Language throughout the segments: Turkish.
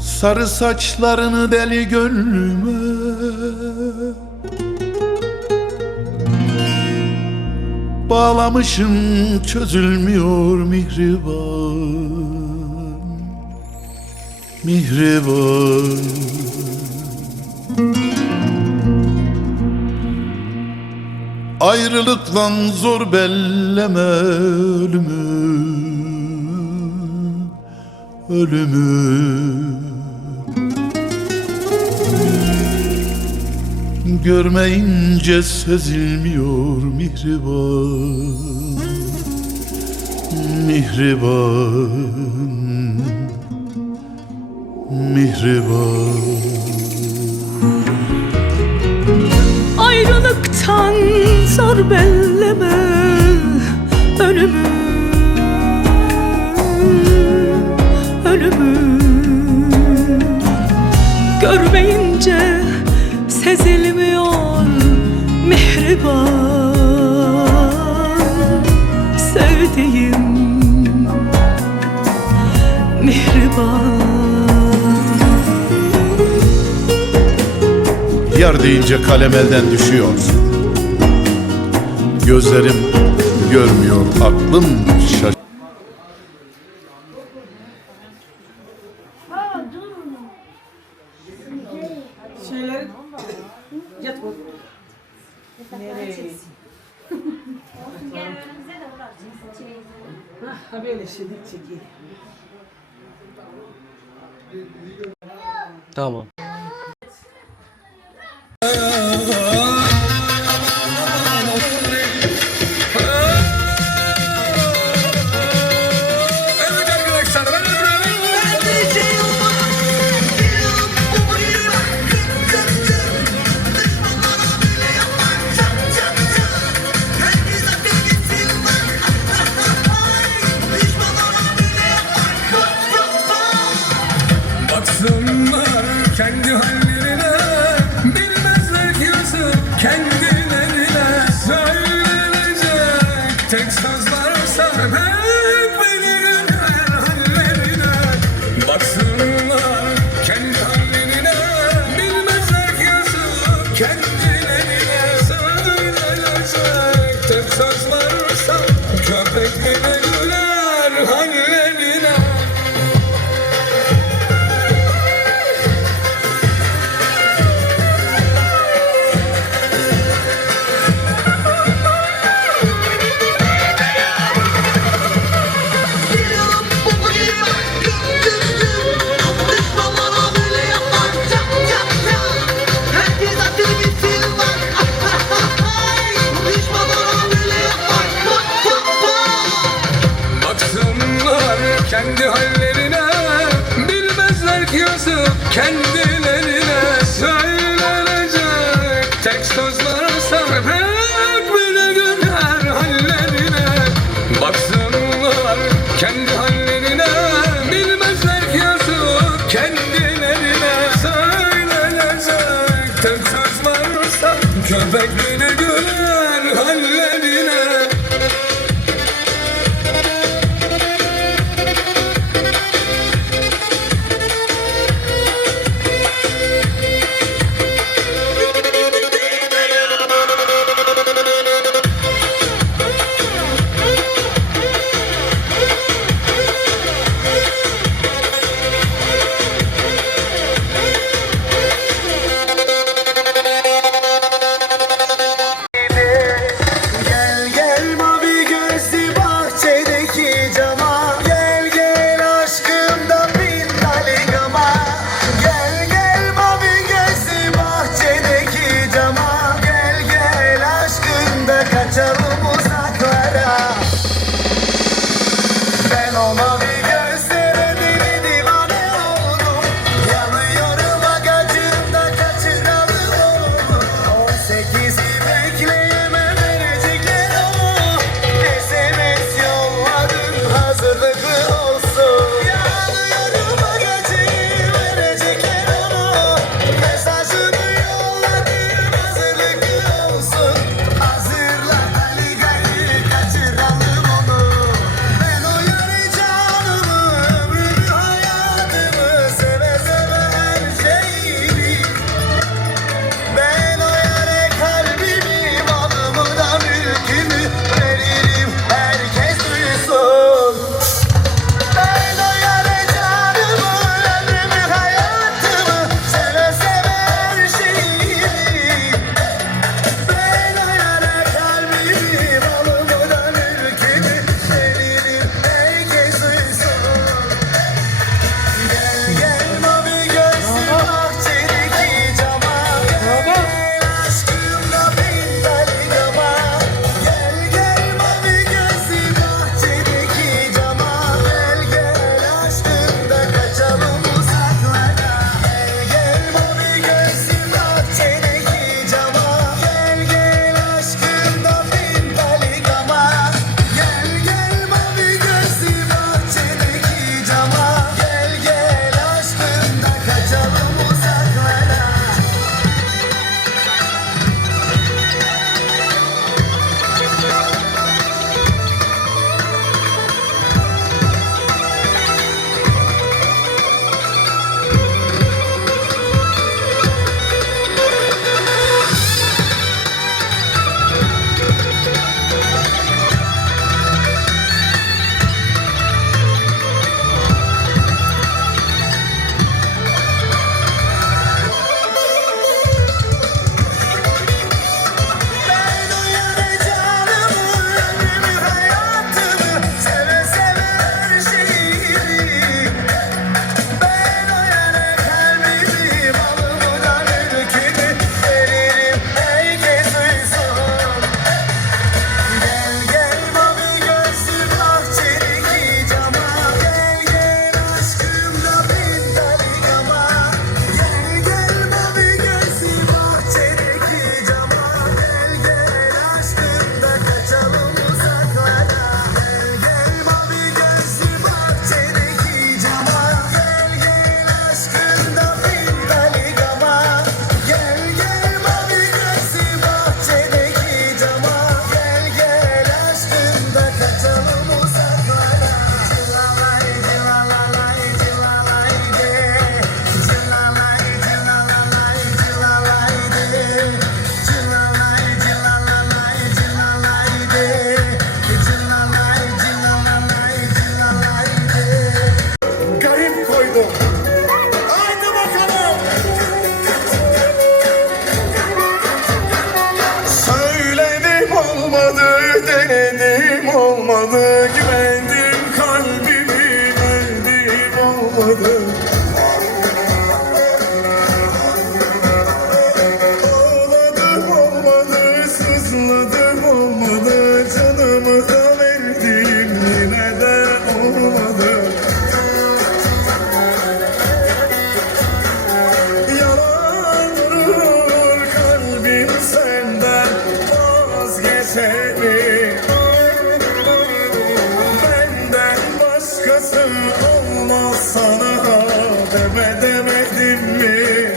Sarı saçlarını deli gönlüme bağlamışım, çözülmüyor mihriban, mihriban. Ayrılıkla zor belleme ölümü, ölümü. Görmeyince sezilmiyor mihriban, mihriban, mihriban. Ayrılıktan zor belleme ölümü, ölümü. Görmeyince sezilmiyor mihriban, sevdiğim mihriban. Yar deyince kalem elden düşüyor. Gözlerim görmüyor, aklım şaşırıyor. Şeyler yat bu. Nereye? Ha böyle şiddet çekiyor. Tamam. Baksınlar kendi hallerine, bilmezler ki nasıl kendilerine söylenecek tek söz varsa hep beni gönder hallerine. Baksınlar kendi hallerine, bilmezler ki nasıl kendilerine söylenecek tek söz varsa köpek bile güler hallerine. Kendi hallerine, bilmezler ki yazık kendilerine söylenecek tek söz varsa hep bile güler hallerine. Baksınlar kendi hallerine, bilmezler ki yazık kendilerine söylenecek tek söz varsa köpek bile güler hallerine. olmadı. Güvendim kalbimi verdim olmadı. Ağladım olmadı, sızladım olmadı. Canımı da verdim yine de olmadı. Yalan durur kalbim senden vazgeçeni. Benden başkası olmaz sana demedim mi?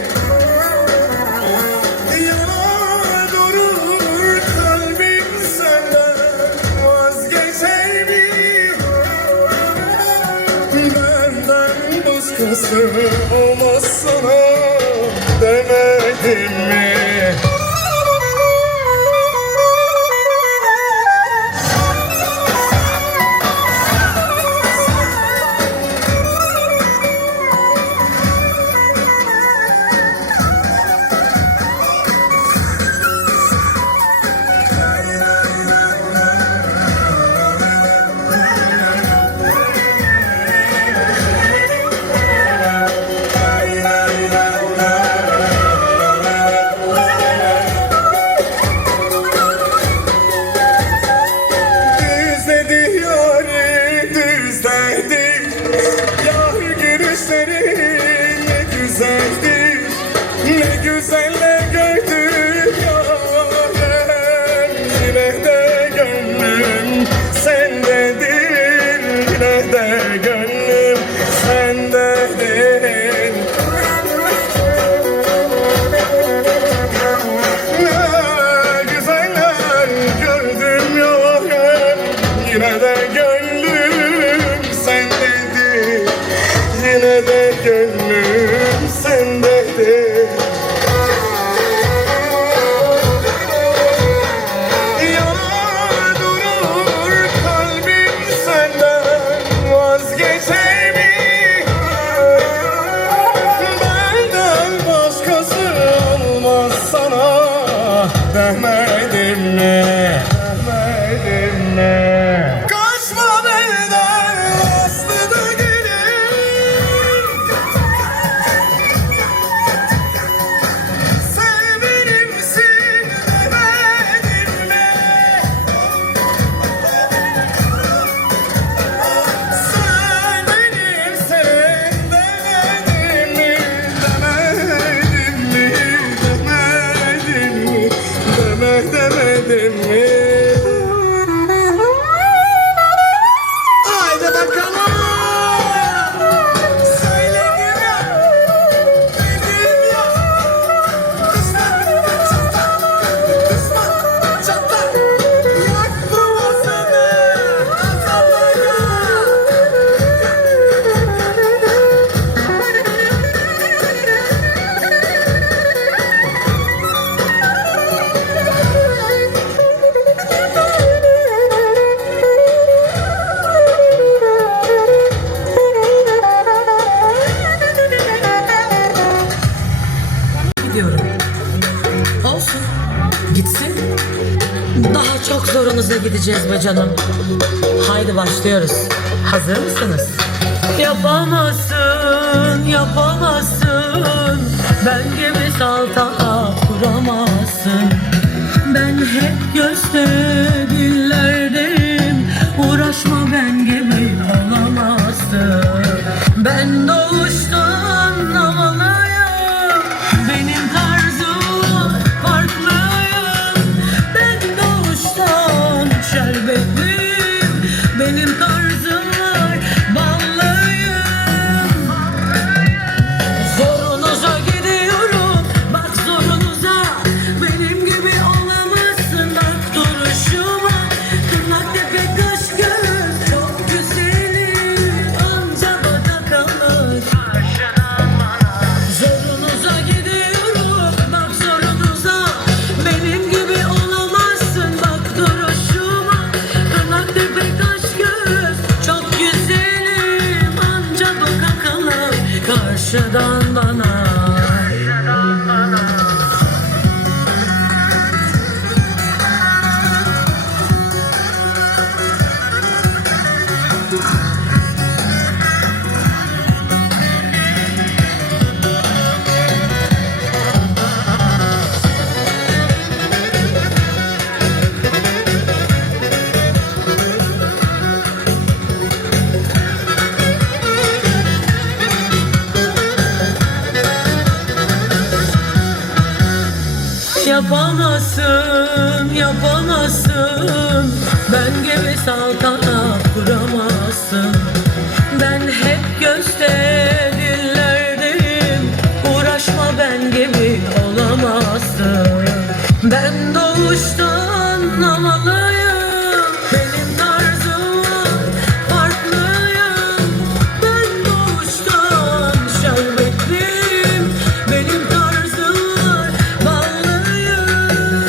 Yalan durur kalbim senden vazgeçeni. Benden başkası olmaz sana demedim mi? Düzledi yâri düzledi. Yâr gülüşleri ne güzeldi. Ne güzelle gördüm yârem. Yine de gönlüm sendedir. Yine de gönlüm sendedir. Ne güzeller gördüm yârem. Yine de gönlüm sendedir. Yine de gönlüm sendedir. Yalan durur kalbim senden vazgeçemi. Benden başkası olmaz sana demedim mi? Demedim mi? Kaçma benden aslı da gelir. Sen benimsin demedim mi? Sen benimsin demedim mi? Demedim mi? Demedim mi? Haydi bakalım. Söyledim ya, dedim ya. Kısmet çatlar. Yaktı vatanı azalaya. Gidiyorum. Olsun. Gitsin. Daha çok zorunuza gideceğiz be canım. Haydi başlıyoruz. Hazır mısınız? Yapamazsın, yapamazsın. Ben gibi saltanat kuramazsın. Ben hep gözde dillerdeyim. Uğraşma ben gibi olamazsın. Ben doğuştan havalıyım. Benim tarzım farklıyım. Ben doğuştan şerbetliyim. Benim tarzım var, ballıyım. Zorunuza gidiyorum, bak zorunuza. Benim gibi olamazsın, bak duruşuma. Tırnak tepek Yapamazsın, yapamazsın. Ben gibi saltanat kuramazsın. Ben hep gösterilerdeyim. Uğraşma, ben gibi olamazsın. Ben doğuştan havalıyım. Benim tarzım var, farklıyım. Ben doğuştan şerbetliyim. Benim tarzım var, ballıyım.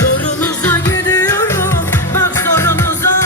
Zorunuza gidiyorum, bak zorunuza.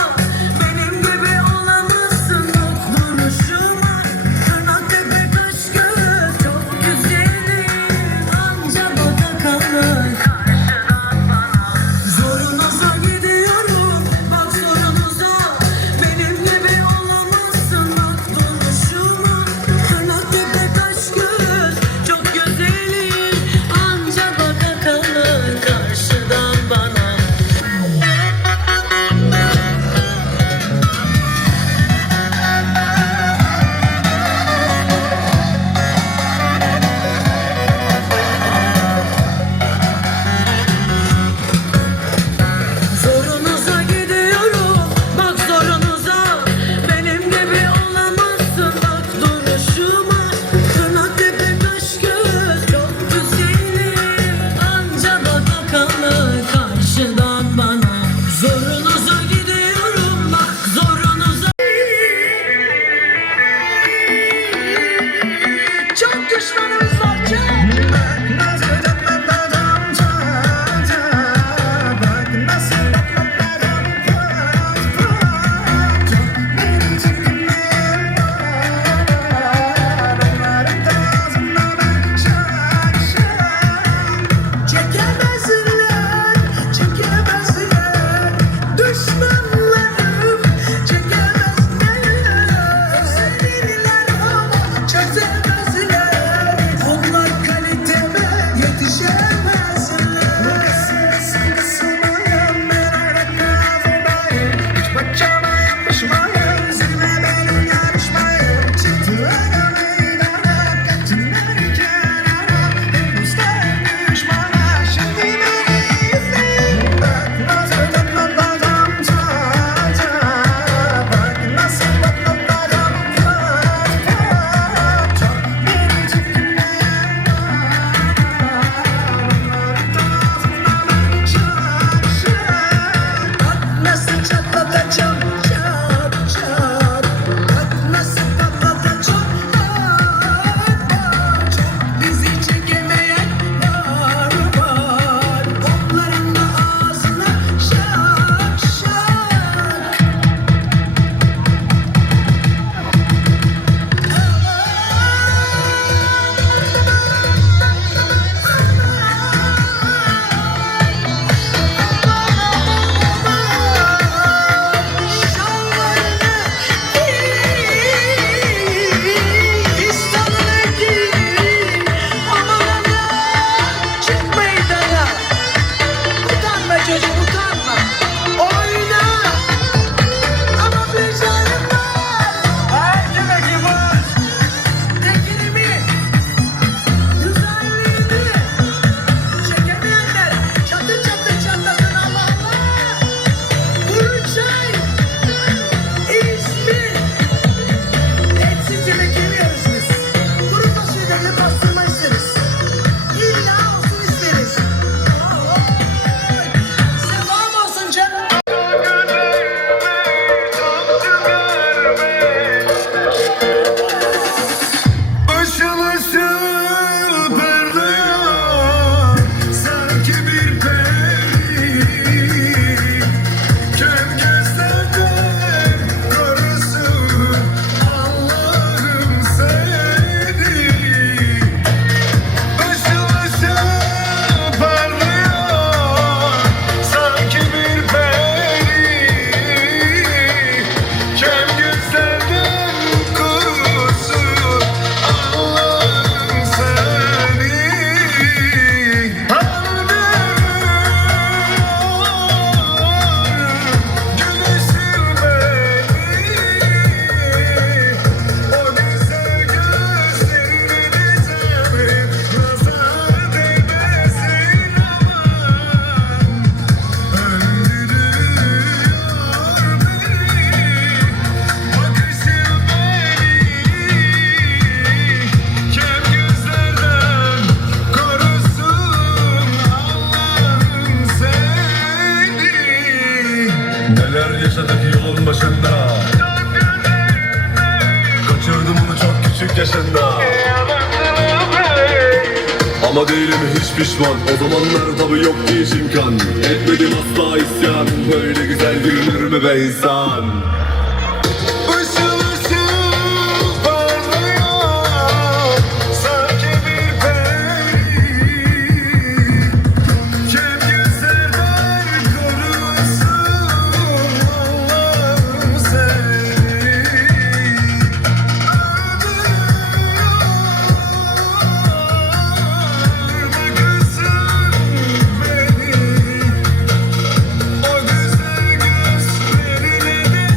Neler yaşadık yolun başında. Kaçırdım onu çok küçük yaşında. Ama değilim hiç pişman. O zamanlar tabi yok hiç imkan. Etmedim asla isyan. Böyle güzel gülünür mü be insan? Işıl ışıl parlıyor sanki bir peri. Kim güzeller korusun Allah'ım seni. O güzel gözlerine de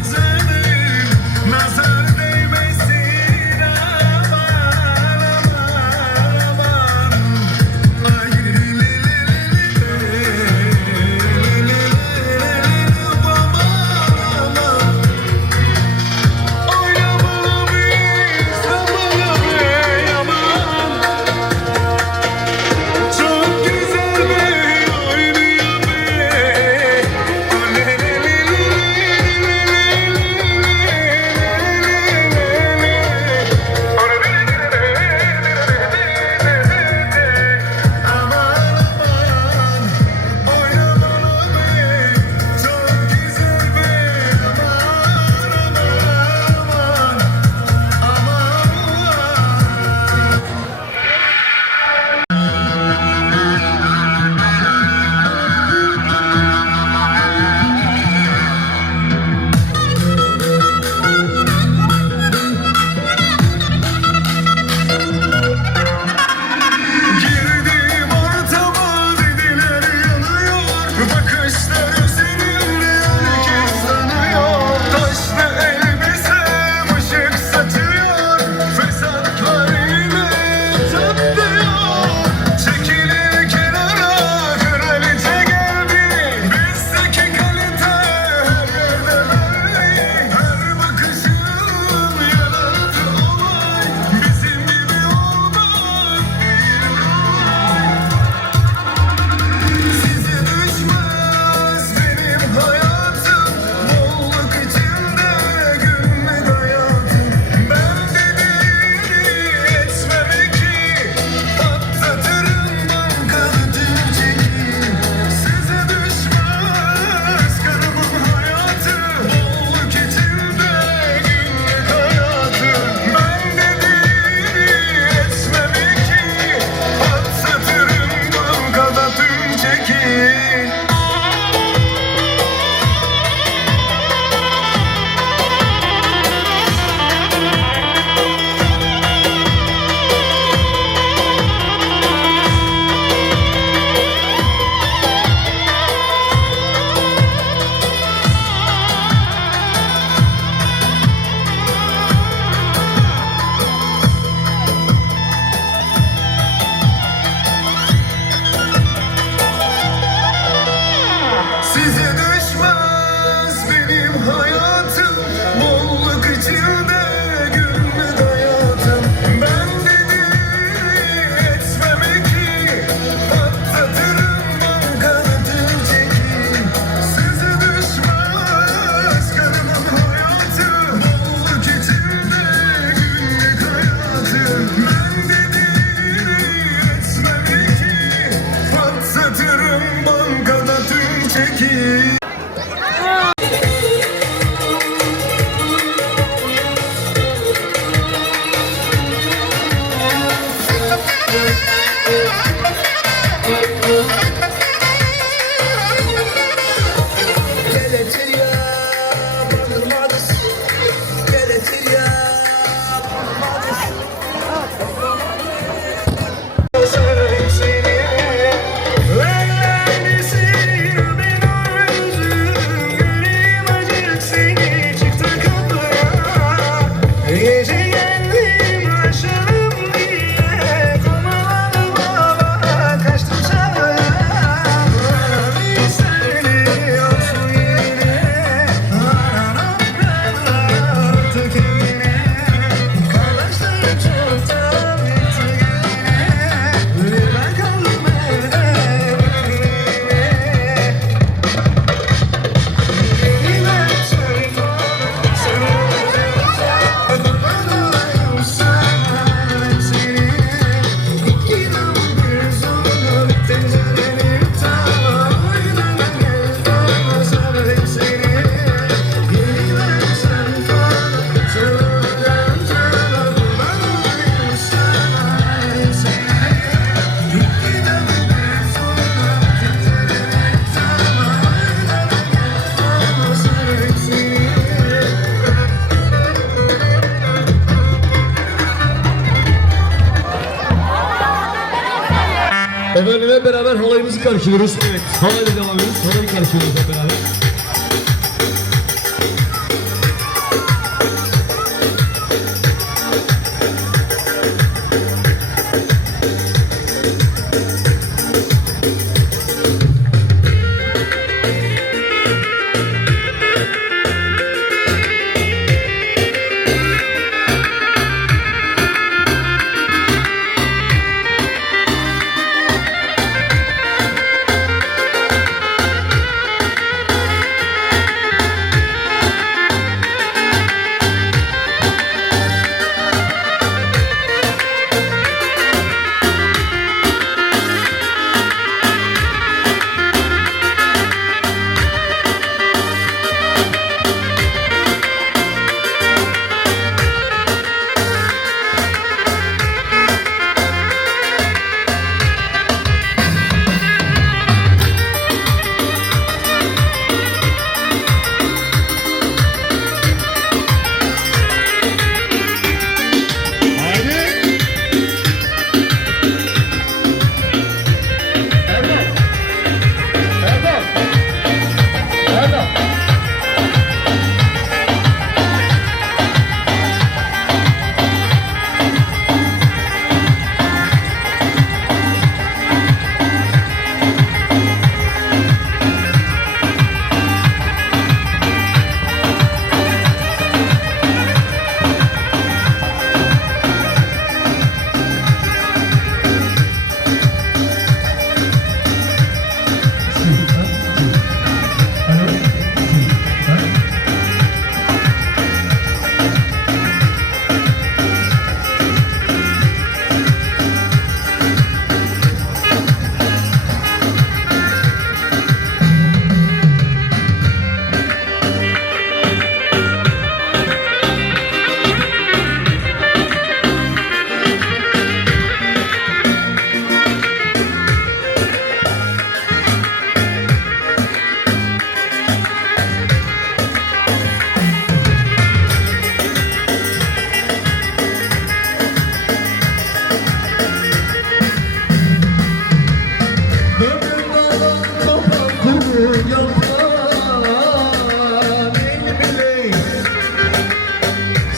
halayımızı karşılıyoruz. Evet, halayla devam ediyoruz. Halayı karşılıyoruz hep beraber.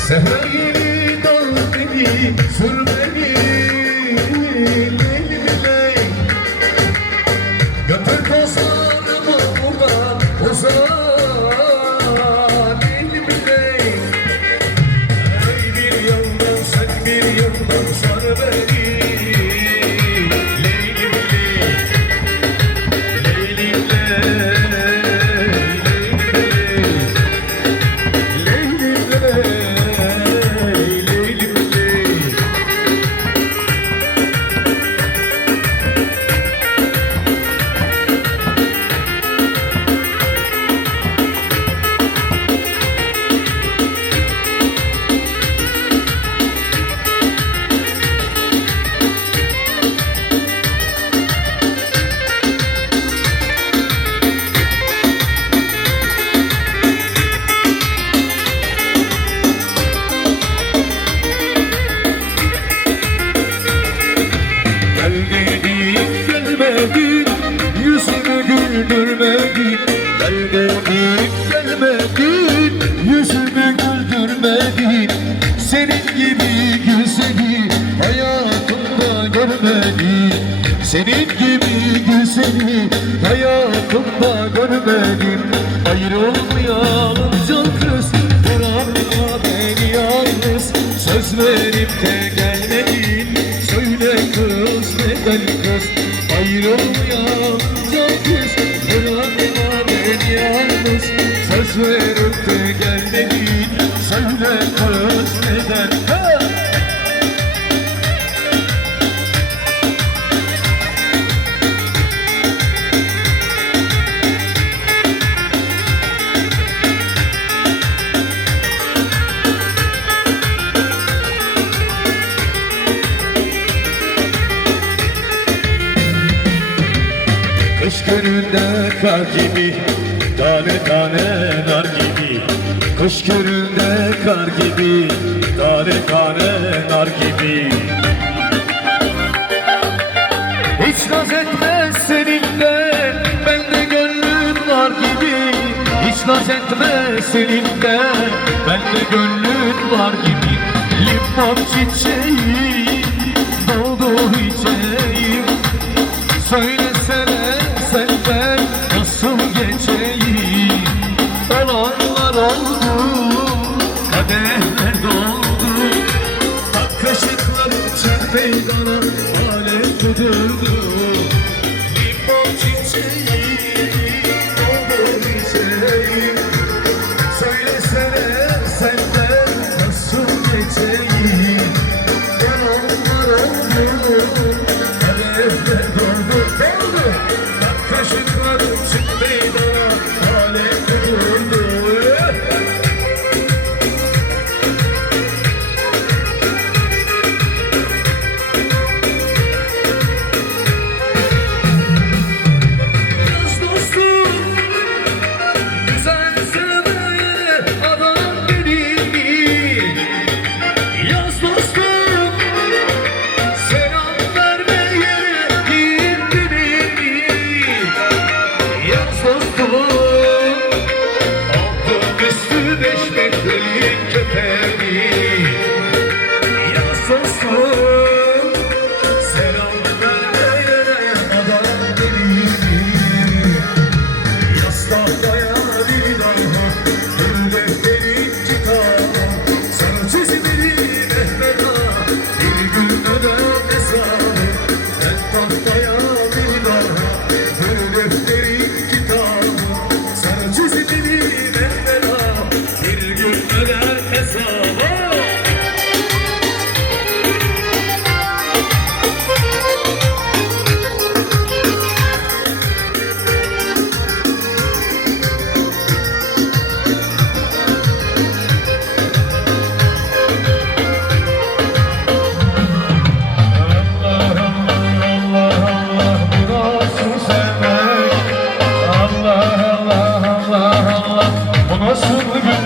Seher yeni dal beni, sür beni, leyli ley. Götür kozlarımı buradan uzak, leyli ley. Ey bir yandan sen bir yandan sar beni, leyli ley, leyli ley. Yüzümü güldürmedin, gelmedin, gelmedin, yüzümü güldürmedin. Senin gibi güzeli hayatımda görmedim. Senin gibi güzeli hayatımda görmedim. Ayrılmayalım can kız, bırakma beni yalnız. Söz verip de gelmedin, söyle kız neden kız. Ayrılmayalım can kız, bırakma beni yalnız. Söz verip de gelmedin, söyle kız neden. Kış gününde kar gibi, tane tane nar gibi. Kış gününde kar gibi, tane tane nar gibi. Hiç naz etmez seni deme senin de, bende gönlün var gibi. Limon çiçeği doldu içeyim. Söylesene senden nasıl geçeyim. Olanlar oldu, kadehler doldu. Bak kaşıkları çık meydana, alem kudurdu. Limon çiçeği doldu içeyim. Söylesene senden nasıl geçeyim. Olanlar oldu, kadehler doldu. Bak kaşıkları çık meydana, alem kudurdu. Yaz dostum, güzel sevmeye adam gelir mi? Yaz dostum, selam vermeye kim bilir mi? Yaz dostum, altın üstü 5 metrelik köpeği. Yaz dostum, selam vermeye adam gelir mi? Yaz tahtaya bir daha, bir defterin kitabı. Sana çizimli Mehmet Ağa, bir gün öder hesabı. Ben tahtaya bir daha, bir defterin kitabı. Sana çizimli Mehmet Ağa, bir gün öder hesabı. Nasıl gülmek?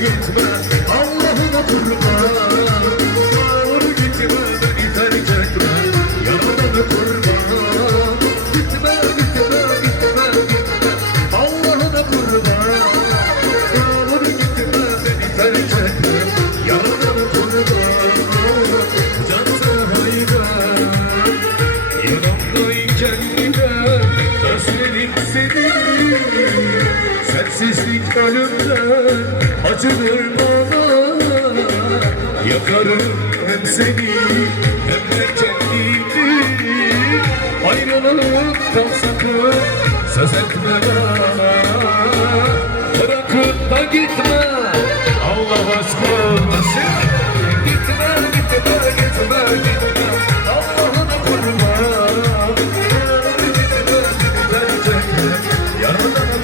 Gitme, Allah'ına kurban. Olur gitme, beni terk etme, yaradana kurban. Gitme, Allah'ına kurban. Olur gitme, beni terk etme, yaradana kurban. Cansa hayran, yanımdayken gider, özlerim seni. Sensizlik ölümden acıdır bana. Yakarım hem seni hem de kendimi. Ayrılıktan sakın söz etme bana. Bırakıp da gitme Allah aşkına seni. Gitme, Allah'ına kurban. Gitme, beni terk etme, yaradan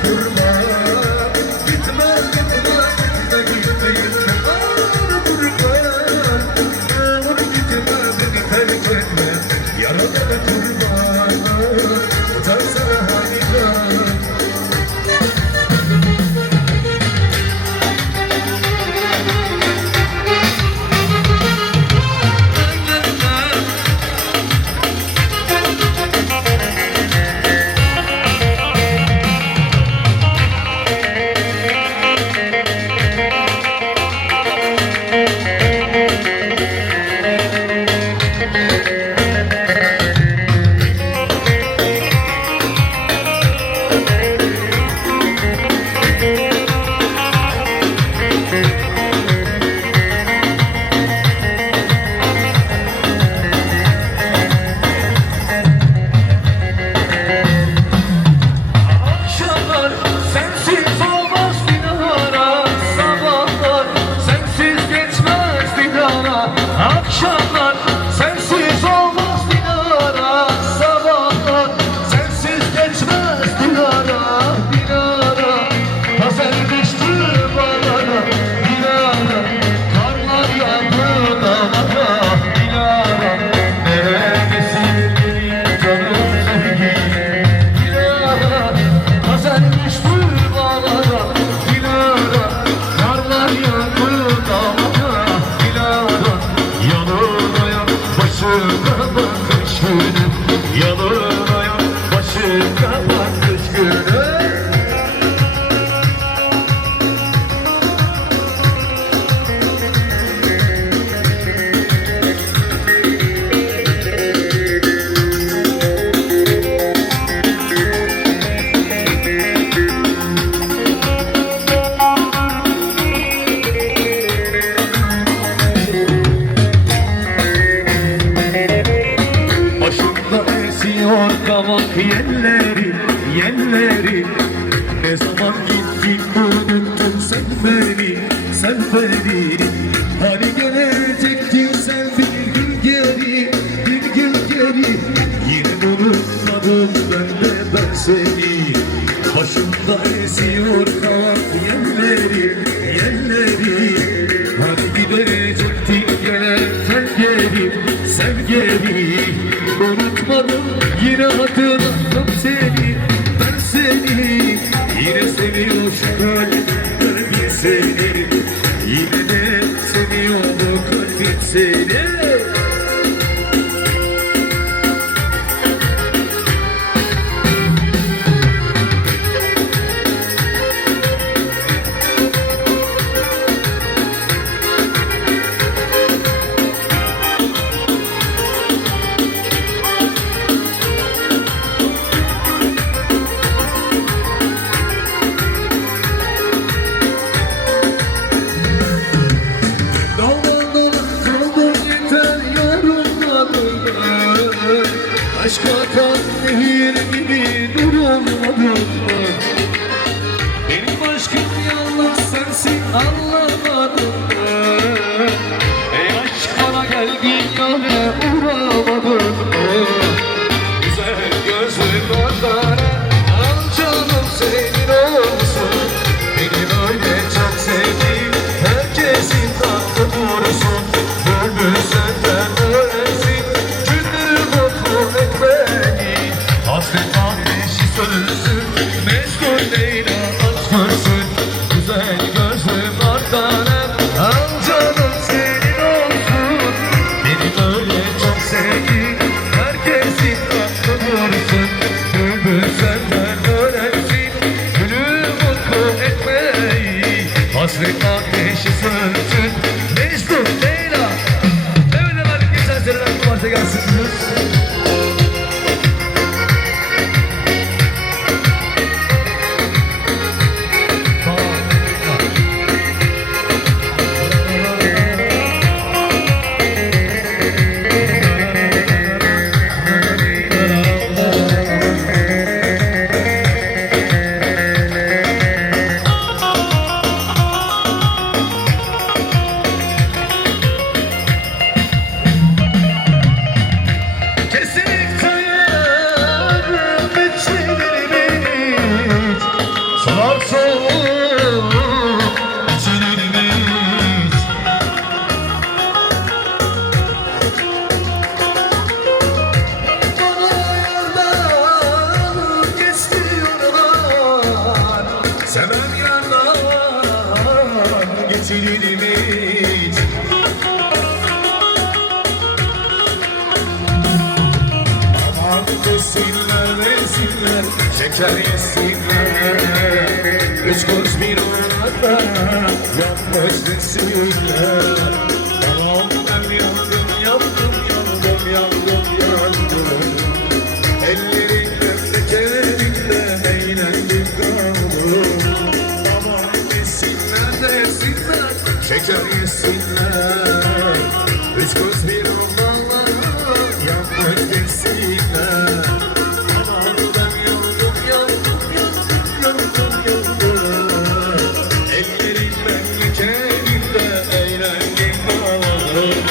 zaman gittin unuttun sen beni, sen beni. Hani gelecektin sen bir gün geri, bir gün geri. Yine unutmadım ben seni. Başımda esiyor kanat yelleri, yelleri. Hani gidecektin gelirken geri, sevgili. Unutmadım yine hatırladım seni, ben seni. Yine seviyor şu kalbim seni. Yine de seviyor bu kalbim seni. Aşk akan nehir gibi durulmadın mı? Benim aşkım yalnız sensin, anlamadın mı? Ey aşk bana geldiğin yâne uğramadın mı? Güzel gözlü gözlere al canım senin olsun. Beni böyle çok sevdiğim herkesin tatlı vursun. Bülbül senden öğrensin, günleri mutlu et beni. Hasret ateşi sönsün, mecnun Leyla açtırsın. Güzel gözlüm ardanem, al canım senin olsun. Beni böyle çok sevdiğin herkesin tatlı vursun. Bülbül senden öğrensin, günü mutlu etmeyi. Hasret ateşi sönsün, mecnun Leyla. Evet efendim, geçen seneler bu marta gelsiniz. Kesinlikle yarım içlerimiz sular soğuk içlerimiz. Bana yardan geçti yollar, sevmem yardan geçirimiz. Desinler, desinler, şeker yesinler. Üç kuruş bir orada yapmış desinler. Tamam ben yandım, yandım, yandım, yandım, yandım. Ellerin memlekelerinde eğlendim kaldım. Tamam desinler, desinler, şeker yesinler. Üç kuruş bir orada yapmış desinler. Aman ben yandım, yandım, yandım, yandım, yandım. Ellerin memleketimde eğlendim bağladım.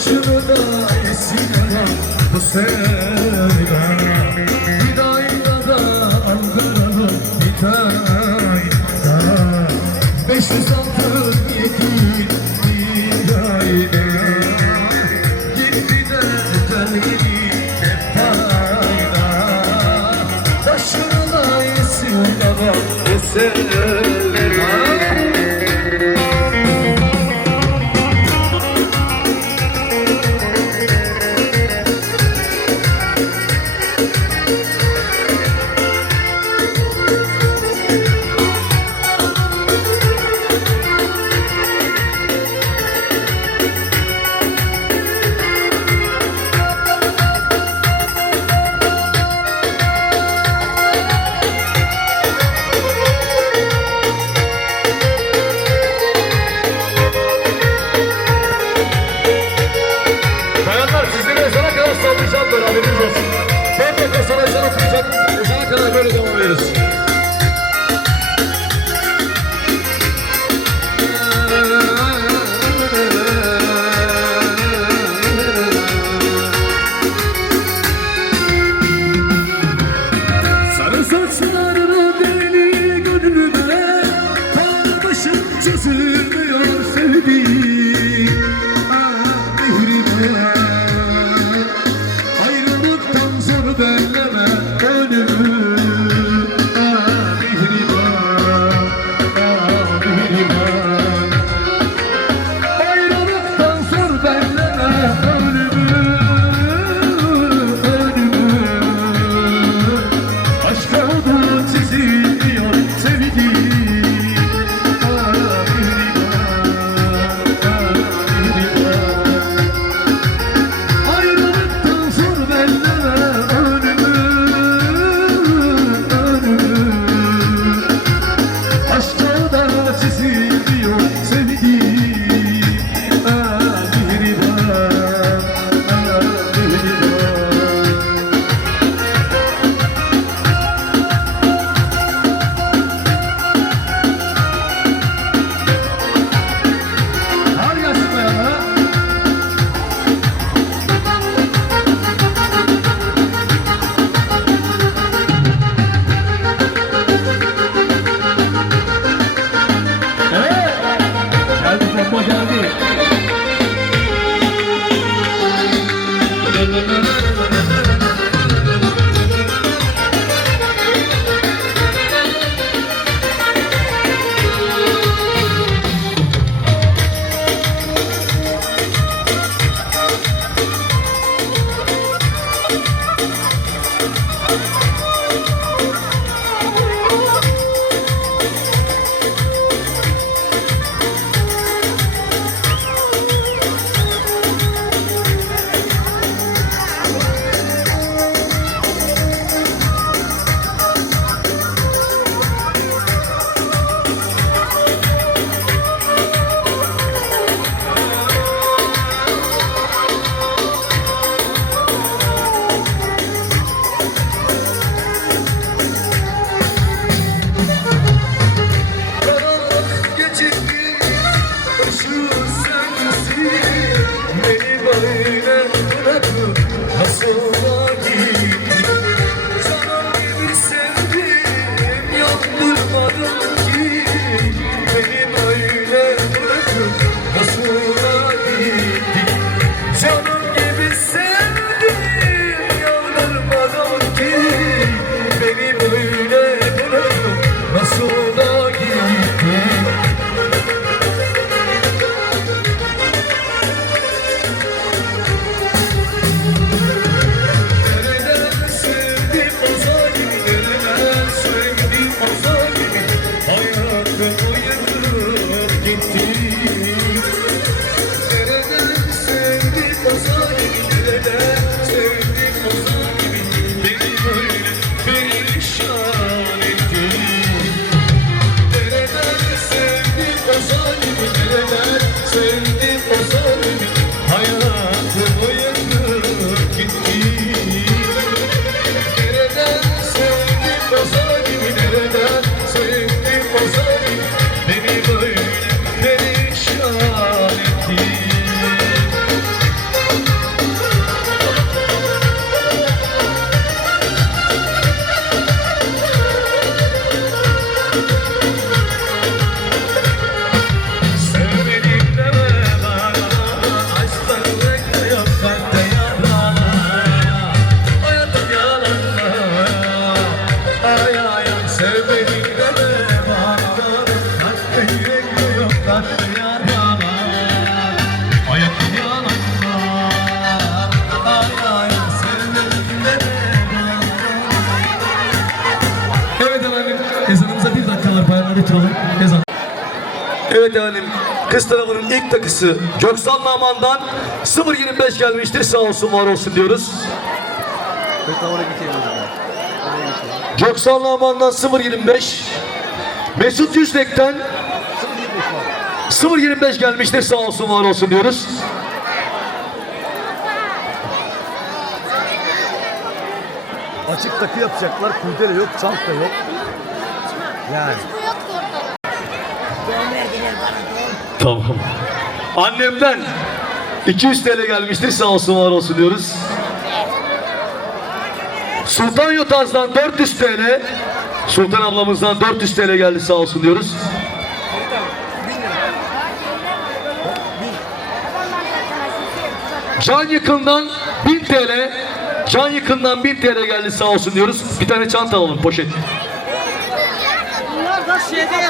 Başını da esine bu sevda Hidayda da aldırırım hidayda 500 altın yekin hidayda Gitti de telgili ne fayda Başını da esine bu sevda Bayanlar sizleri ezana kadar sallayacağım böyle haberiniz olsun. Ben de sana ezan okuyacağım. Ezana kadar böyle devam ederiz. Sarı saçlarını deli gönlüme Kardeşim çözülmüyor sevdiğim Mihrime Ayrılıktan zor belleme önümü Mihrime Mihrime Ayrılıktan zor belleme önümü Aşka da çiziliyor sevdiğim Ayrılıktan zor belleme önümü Aşka da çiziliyor sevdiğim Mihriban Evet efendim, kız tarafının ilk takısı Göksal Naman'dan 0.25 gelmiştir. Sağ olsun, var olsun diyoruz. Göksal Naman'dan 0.25. Mesut Yüzdek'ten 0.25 gelmiştir. Sağ olsun, var olsun diyoruz. Açık takı yapacaklar. Kurdele yok, çanta yok. Yani. Tamam. Annemden 200 TL gelmiştir. Sağ olsun, var olsun diyoruz. Sultan Yotaz'dan 400 TL. Sultan ablamızdan 400 TL geldi. Sağ olsun diyoruz. Can Yakın'dan 1000 TL. Can Yakın'dan 1000 TL geldi. Sağ olsun diyoruz. Bir tane çanta alalım, poşet. Bunlar da şeyde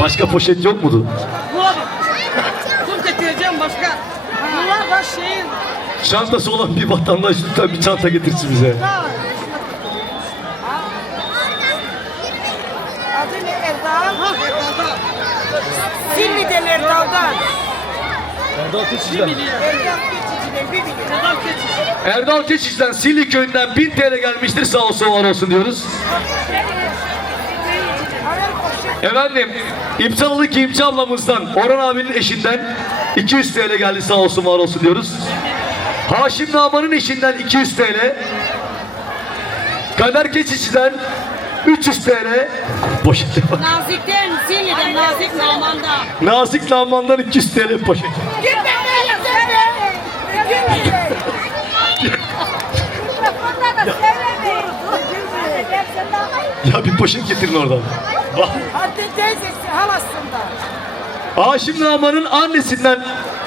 Başka poşet yok mudur? bu abi. Dur getireceğim başka. Bunlar da şeyin. Çantası olan bir vatandaş lütfen bir çanta getirsin bize. Adı ne Erdal? Erdal'da. Silli'den Erdal'dan. Erdal Keçici'den. Erdal Keçici'den bir bilir. Erdal Keçici. Erdal Keçiç'ten Silli köyünden 1000 TL gelmiştir. Sağ olsun, var olsun diyoruz. Efendim, İpsalalı Kiyimci ablamızdan, Orhan abinin eşinden 200 TL geldi. Sağ olsun, var olsun diyoruz. Haşim Naman'ın eşinden 200 TL. Kader Keçiç'ten 300 TL. Poşete bak. Nazik'ten, Zilli'den, Nazik Naman'da. Nazik Naman'dan 200 TL poşet. Gitme böyle seni. Ya bir poşet getirin oradan. Bak. Hadi teyzesi halasında. Haşim Naman'ın annesinden,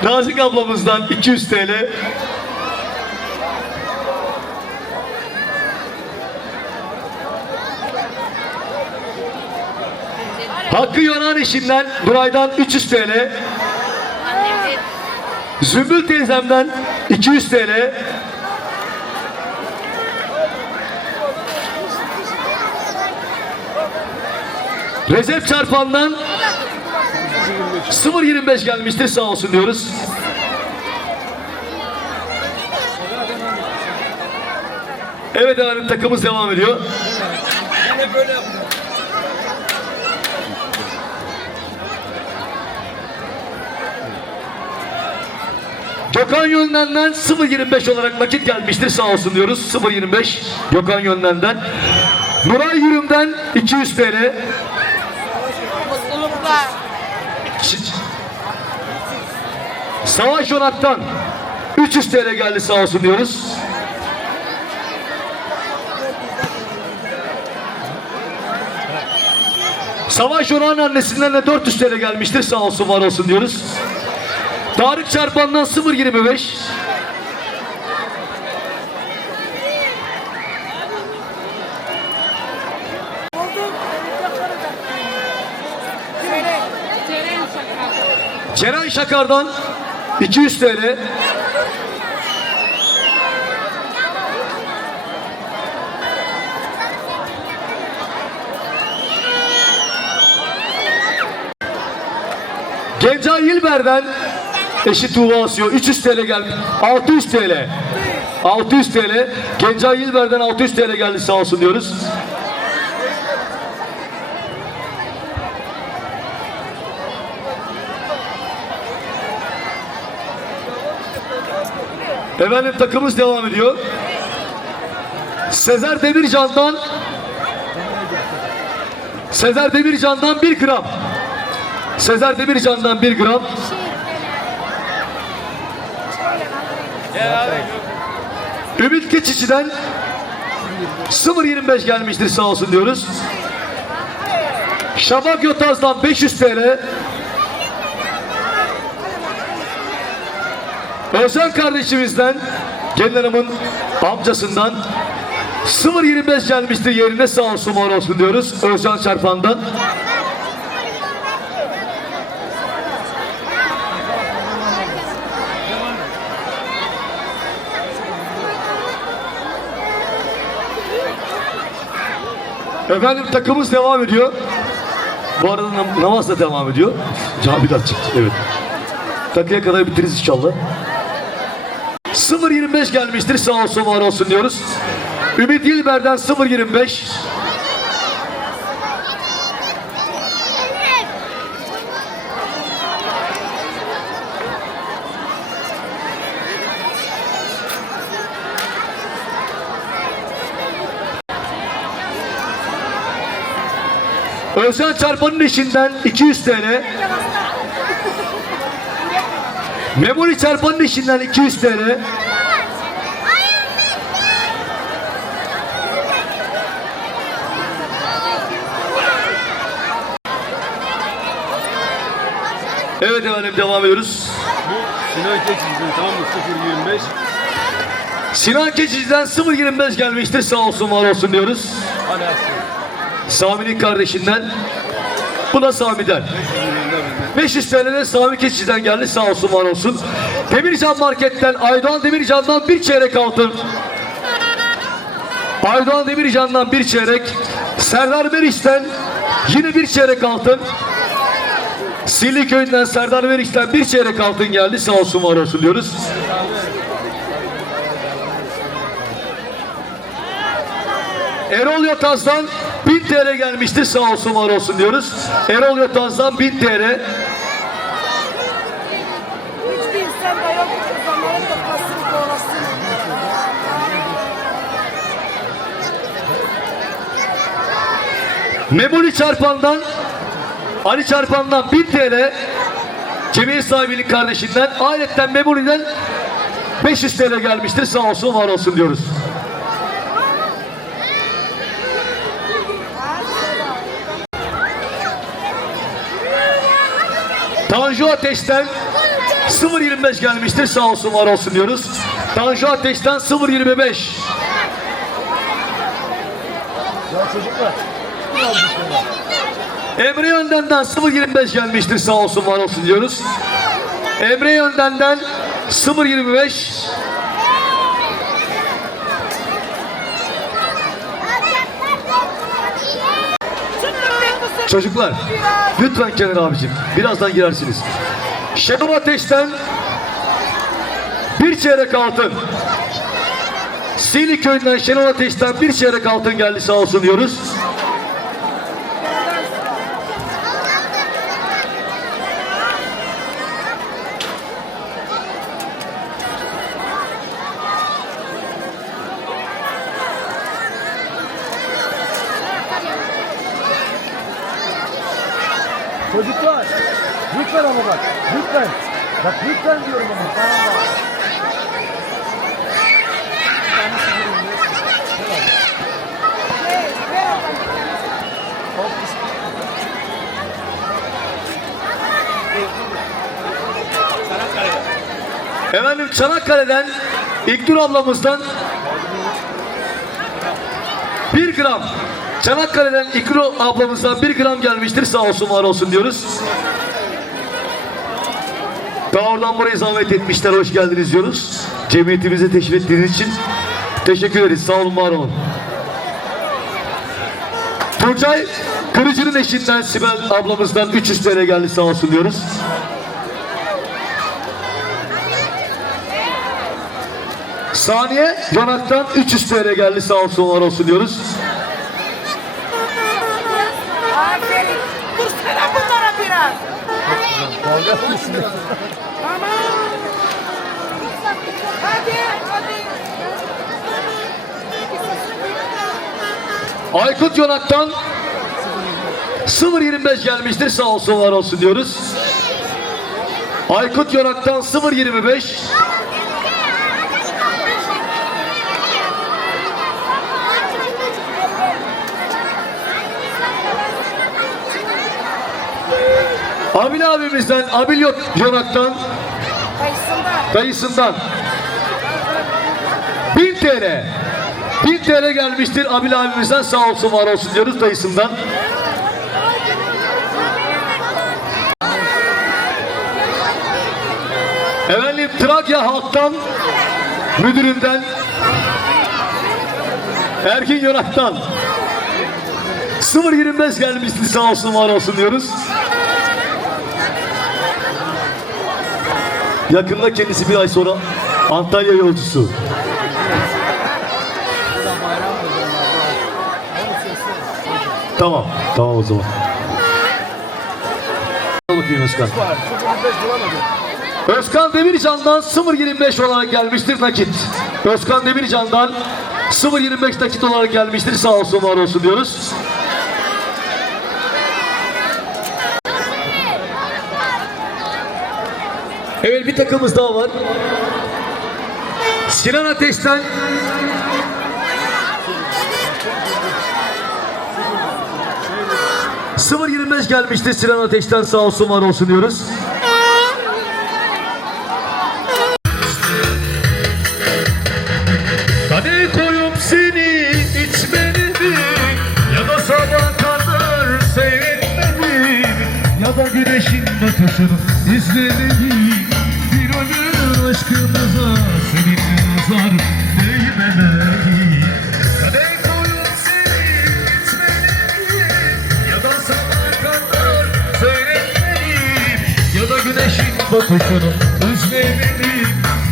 Nazik ablamızdan 200 TL. Hakkı Yonan eşinden, Buray'dan 300 TL. Zümbül teyzemden 200 TL. Recep Çarpan'dan 0.25 gelmiştir. Sağ olsun diyoruz. Evet efendim, takımız devam ediyor. Gökhan Yönlen'den 0.25 olarak nakit gelmiştir. Sağ olsun diyoruz. 0.25 Gökhan Yönlen'den. Nuray Yürüm'den 200 TL. Savaş Onat'tan 300 TL geldi. Sağ olsun diyoruz. Savaş Onat'ın annesinden de 400 TL gelmiştir. Sağ olsun, var olsun diyoruz. Tarık Çarpan'dan 0.25. Ceren Şakar'dan 200 TL. Gencay Yılber'den eşi Tuğba Asıyor 300 TL geldi. 600 TL. 600 TL. Gencay Yılber'den 600 TL geldi. Sağ olsun diyoruz. Efendim, takımız devam ediyor. Sezer Demircan'dan 1 gram. Sezer Demircan'dan 1 gram. Ümit Keçici'den 0.25 gelmiştir. Sağ olsun diyoruz. Şafak Yotaz'dan 500 TL. Özcan kardeşimizden, Gelin Hanım'ın amcasından 0.25 gelmiştir yerine. Sağ olsun, var olsun diyoruz. Özcan Çarpan'dan. Efendim, takımımız devam ediyor. Bu arada namaz da devam ediyor. Cami de açık. Evet. Takıya kadar bitiririz inşallah. 0.25 gelmiştir. Sağ olsun var olsun diyoruz. Ümit İlber'den 0.25. Özcan Çarpan'ın işinden 200 TL. Memoli Çarpan'ın işinden 200 TL. Evet efendim devam ediyoruz. Sinan Keçici'den tamam mı? 0.25. Sinan Keçici'den 0.25 gelmiştir. Sağ olsun var olsun diyoruz. Hadi Ersin. Sami'nin kardeşinden. Bu da Sami'den. 500 TL'de Sami Keçici'den geldi. Sağ olsun var olsun. Demircan Market'ten Aydoğan Demircan'dan bir çeyrek altın. Aydoğan Demircan'dan bir çeyrek. Serdar Meriç'ten yine bir çeyrek altın. Silli Köyü'nden Serdar Meriç'ten bir çeyrek altın geldi. Sağ olsun var olsun diyoruz. Erol Yataz'dan 1000 TL gelmiştir. Sağ olsun var olsun diyoruz. Erol Yataz'dan 1000 TL. Hiçbir insan da yok. Zamanın toplasını doğrasın. Memoli Çarpan'dan Ali Çarpan'dan 1000 TL. Cemiyet sahibinin kardeşinden. Aletten Memoli'den 500 TL gelmiştir. Sağ olsun var olsun diyoruz. Tanju Ateş'ten 0.25 gelmiştir. Sağ olsun var olsun diyoruz. Tanju Ateş'ten 0.25. Ya çocuklar. Emre Yönden'den 0.25 gelmiştir. Sağ olsun var olsun diyoruz. Emre Yönden'den 0.25. Çocuklar lütfen Kenan abicim birazdan girersiniz. Şenol Ateş'ten bir çeyrek altın. Sili Köyü'nden Şenol Ateş'ten bir çeyrek altın geldi. Sağ olsun diyoruz. Çocuklar. Lütfen ama bak. Lütfen. Bak lütfen diyorum ama. Tamam bak. Efendim Çanakkale'den İlknur ablamızdan 1 gram. Çanakkale'den İlknur ablamızdan 1 gram gelmiştir. Sağ olsun var olsun diyoruz. Daha oradan buraya zahmet etmişler. Hoş geldiniz diyoruz. Cemiyetimize teşrif ettiğiniz için teşekkür ederiz. Sağ olun var olun. Tuncay Kırıcı'nın eşinden Sibel ablamızdan 300 TL geldi. Sağ olsun diyoruz. Saniye Yanak'tan 300 TL geldi. Sağ olsun var olsun diyoruz. Aferin. Dursana bunlara biraz. Kavga mısın? Tamam. Hadi. Hadi. Aykut Yanak'tan 0.25 gelmiştir. Sağ olsun var olsun diyoruz. Aykut Yanak'tan 0.25. Abil abimizden, Abil Yanak'tan dayısından 1000 TL. 1000 TL gelmiştir Abil abimizden. Sağ olsun var olsun diyoruz dayısından. Efendim Trakya Halk'tan müdüründen Erkin Yanak'tan 025 gelmişti, sağ olsun var olsun diyoruz. Yakında kendisi bir ay sonra Antalya yolcusu. Tamam, tamam o zaman. Bakayım Özkan. Özkan Demircan'dan 0.25 olarak gelmiştir nakit. Özkan Demircan'dan 0.25 nakit olarak gelmiştir. Sağ olsun var olsun diyoruz. Evet, bir takımımız daha var. Sinan Ateş'ten ...0.25 gelmişti Sinan Ateş'ten, sağ olsun var olsun diyoruz. Hadi koyup seni içmeni ya da sabah kadar seyretmeni ya da güneşin batışını izlemeni, bir ömür aşkımıza senin nazar değmemeli. Hadi koyup seni içmeni ya da sabah kadar seyretmeni ya da güneşin batışını izlemeni,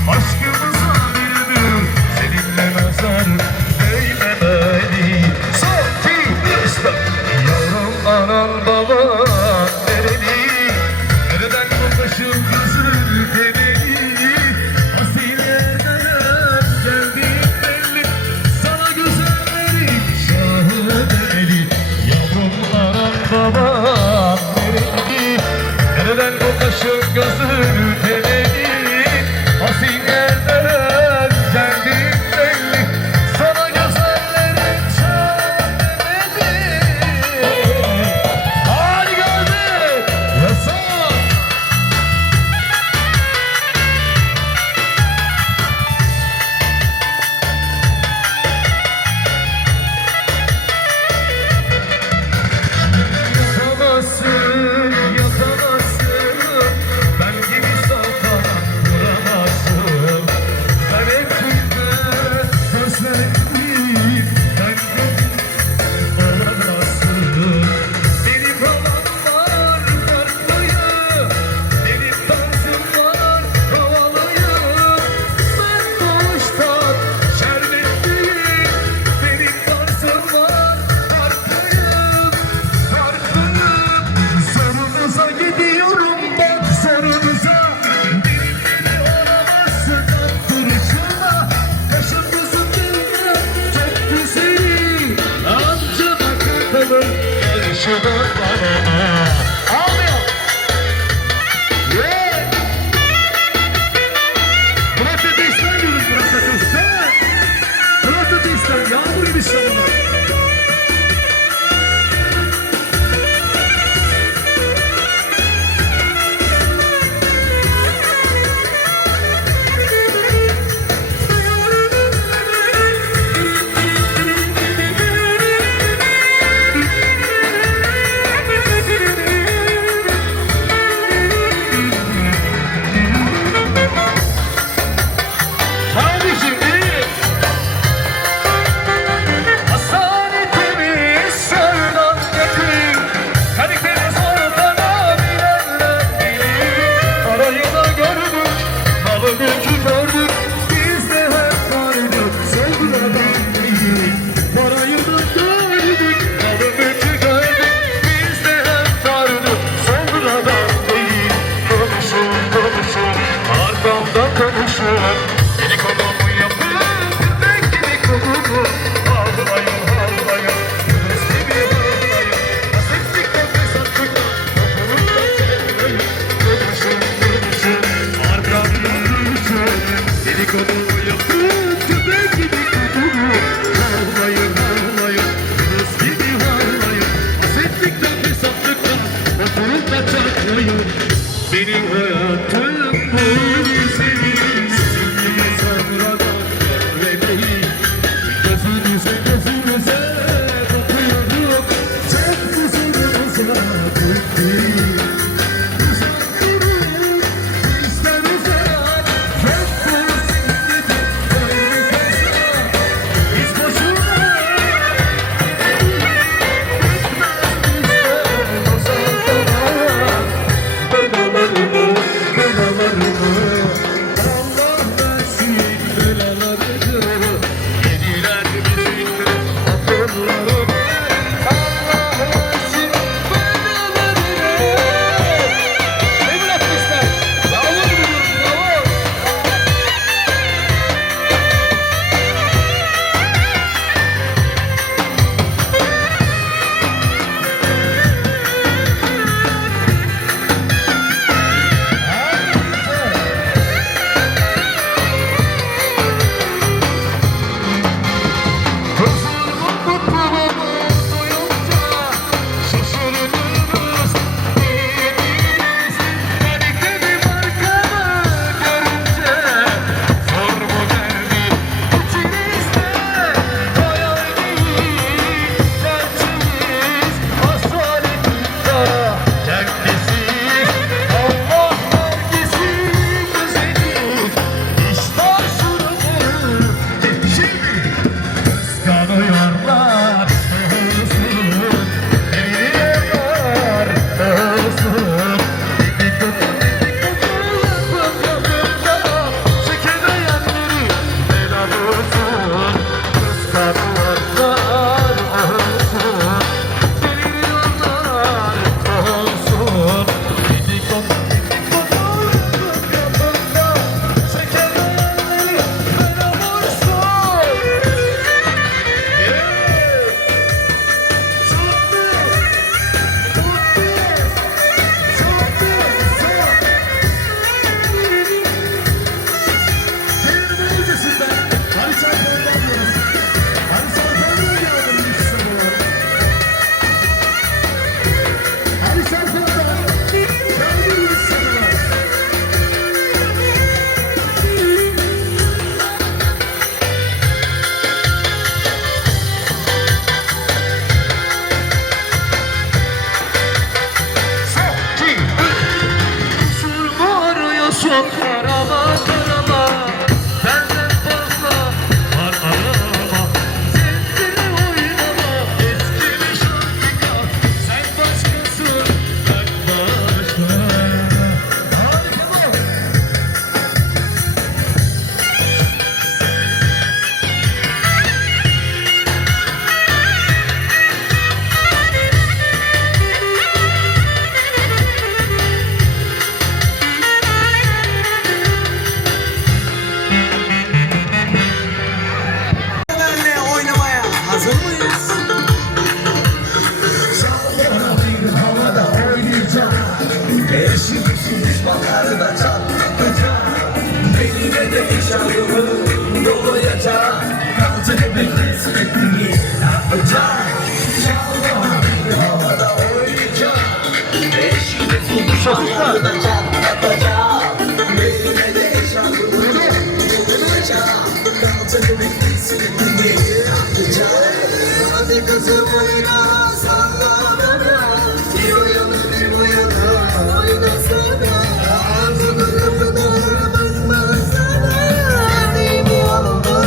aşkımıza bir ömür seninle nazar değmemeli. Sanki işte yavrum anan baban nereli, nereden kokuşur gözün teneli, asil yerden geldiğin belli, sana güzellerin şahı deli. Yavrum anan baban nereli, nereden kokuşur gözün teneli, asil yerden geldiğin belli, sana güzellerin şahı deli. Hadi geldi. Yasa. Yapamazsın, yapamazsın, ben gibi sana vuramazsın. Ben hep gözlerim, ben olamazsın. Benim havam var farklıyım, benim tarzım var havalıyım. Ben doğuştan şerbetliyim, benim tarzım var farklıyım, farklıyım. Sorunuza gidiyorum bak sorunuza, benimle olamazsın duruşuna. Kaşım gözüm bilmem çok güzelim, anca bakılır karşıda bana. Ağlıyor. Yeah. Murat Ateş'ten diyoruz, Murat Ateş'ten. Murat Ateş'ten yağmur gibi savunur. Hadi şimdi. Hasanetimi sevdan getir, kadehleri zorlana bilenler bilir. Parayı da gördük, malı mülkü gördük, biz de hep vardık, sevgilerden değil. Parayı da gördük, malı mülkü gördük, biz de hep vardık, sevgilerden değil. Konuşun, konuşun, arkamdan konuşun, dedikodumu yapın, ben dedikodumu. Ağlayın, ağlayın, Yunus gibi ağlayın, hasretlikten fesatlıktan, topluluktan çekmeyin. Konuşun, konuşun, arkamdan konuşun, dedikodumu yapın, ben dedikodumu. Ağlayın, ağlayın, Yunus gibi ağlayın, hasretlikten fesatlıktan, topluluktan çekmeyin. Benim hayatım bu senin, sizinle sonradan görmeyi. Gözünüze gözünüze bakıyorduk, çok huzurumuza gittik. Uzak durun, bizden uzak, çok korsin dedik, Bilmede yaşamımı dolayacak. Kalacak emekli sürekli yapacak. Çalma havada oynayacak. Eşimde tutuşanlarda çatlatacak. Bilmede yaşamımı dolayacak. Kalacak emekli sürekli yapacak. Hadi kızım oyna salla bana. Bir uyanır bir uyanır oynasana. Ağzını lafına bakmasana. Dediğim oldu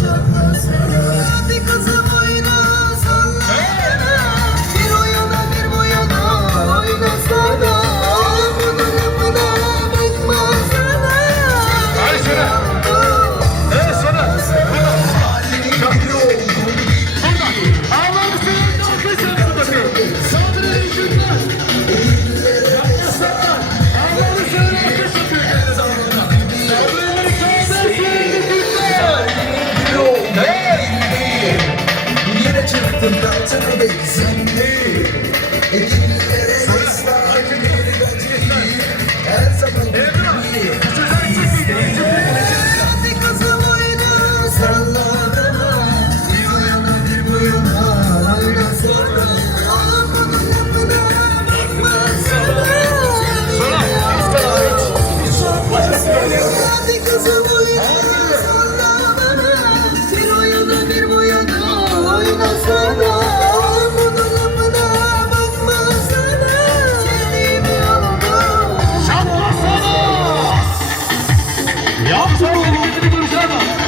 çatlasana. Hadi kızım oyna salla bana. Bir uyanır bir uyanır oynasana. Ağzını lafına bakmasana. Dediğim oldu çatlasana. Yine çıktım kalçamı benzinli. Ekillere sesler bir bacayı. Her zaman gibi. Hadi kızım oyna salla bana. Bir uyanır bir uyanır oyna sonra. Ağlamın lafına bakmasana. Hadi kızım oyna salla bana. Bir uyanır bir uyanır oyna sonra. Ağlamın lafına bakmasana. Sevdiğim oldu.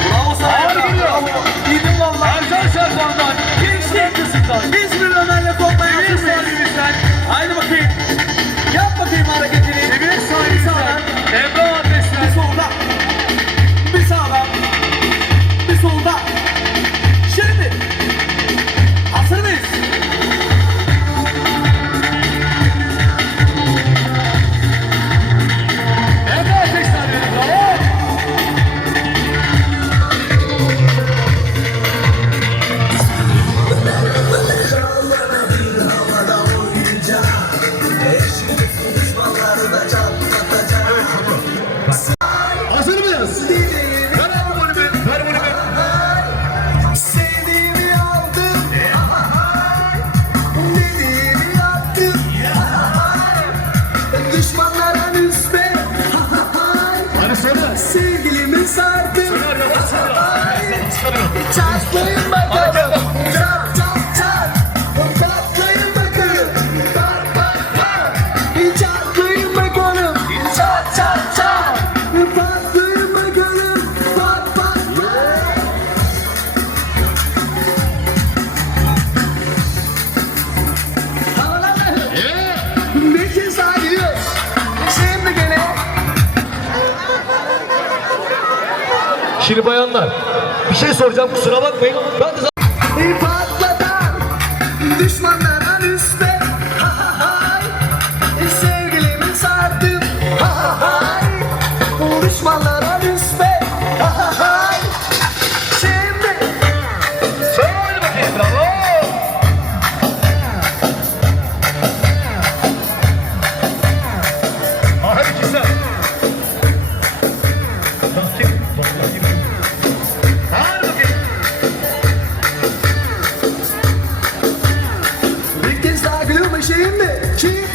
Bravo sana. Yedin valla. Ercan Şerfan'dan. Gençlik kısımdan. İzmir Ömer'le kopmaya hazır mıyız? Haydi bakayım. Yap bakayım hareketini. Bir sağdan. Emrah adresine. Bir solda. Bir sağdan. Bir solda. Şimdi. Hazır mıyız? Emrah adresine. Bravo. Hazır mıyız? Ver abi volümü. Ver volümü. Sevdiğimi aldım. Dediğimi yaptım. Düşmanlara nispet. Hadi söyle. Sevgilimi sardım. Çatlayın bakalım. Çat çat çat. Çatlayın bakalım. Pat pat pat. Çatlayın bakalım. Çat çat çat. Patlayın bakalım. Pat pat pat. Bir kez daha gidiyoruz. Şimdi gene. Şimdi bayanlar bir şey soracağım kusura bakmayın. Ben de Patlatan düşmanlara nispet. Sevgilimi sardım. Düşmanlara nispet. Şimdi söyle bakayım bravo. Hadi güzel. Hadi bakayım. bir kez daha gülme şimdi. Şimdi.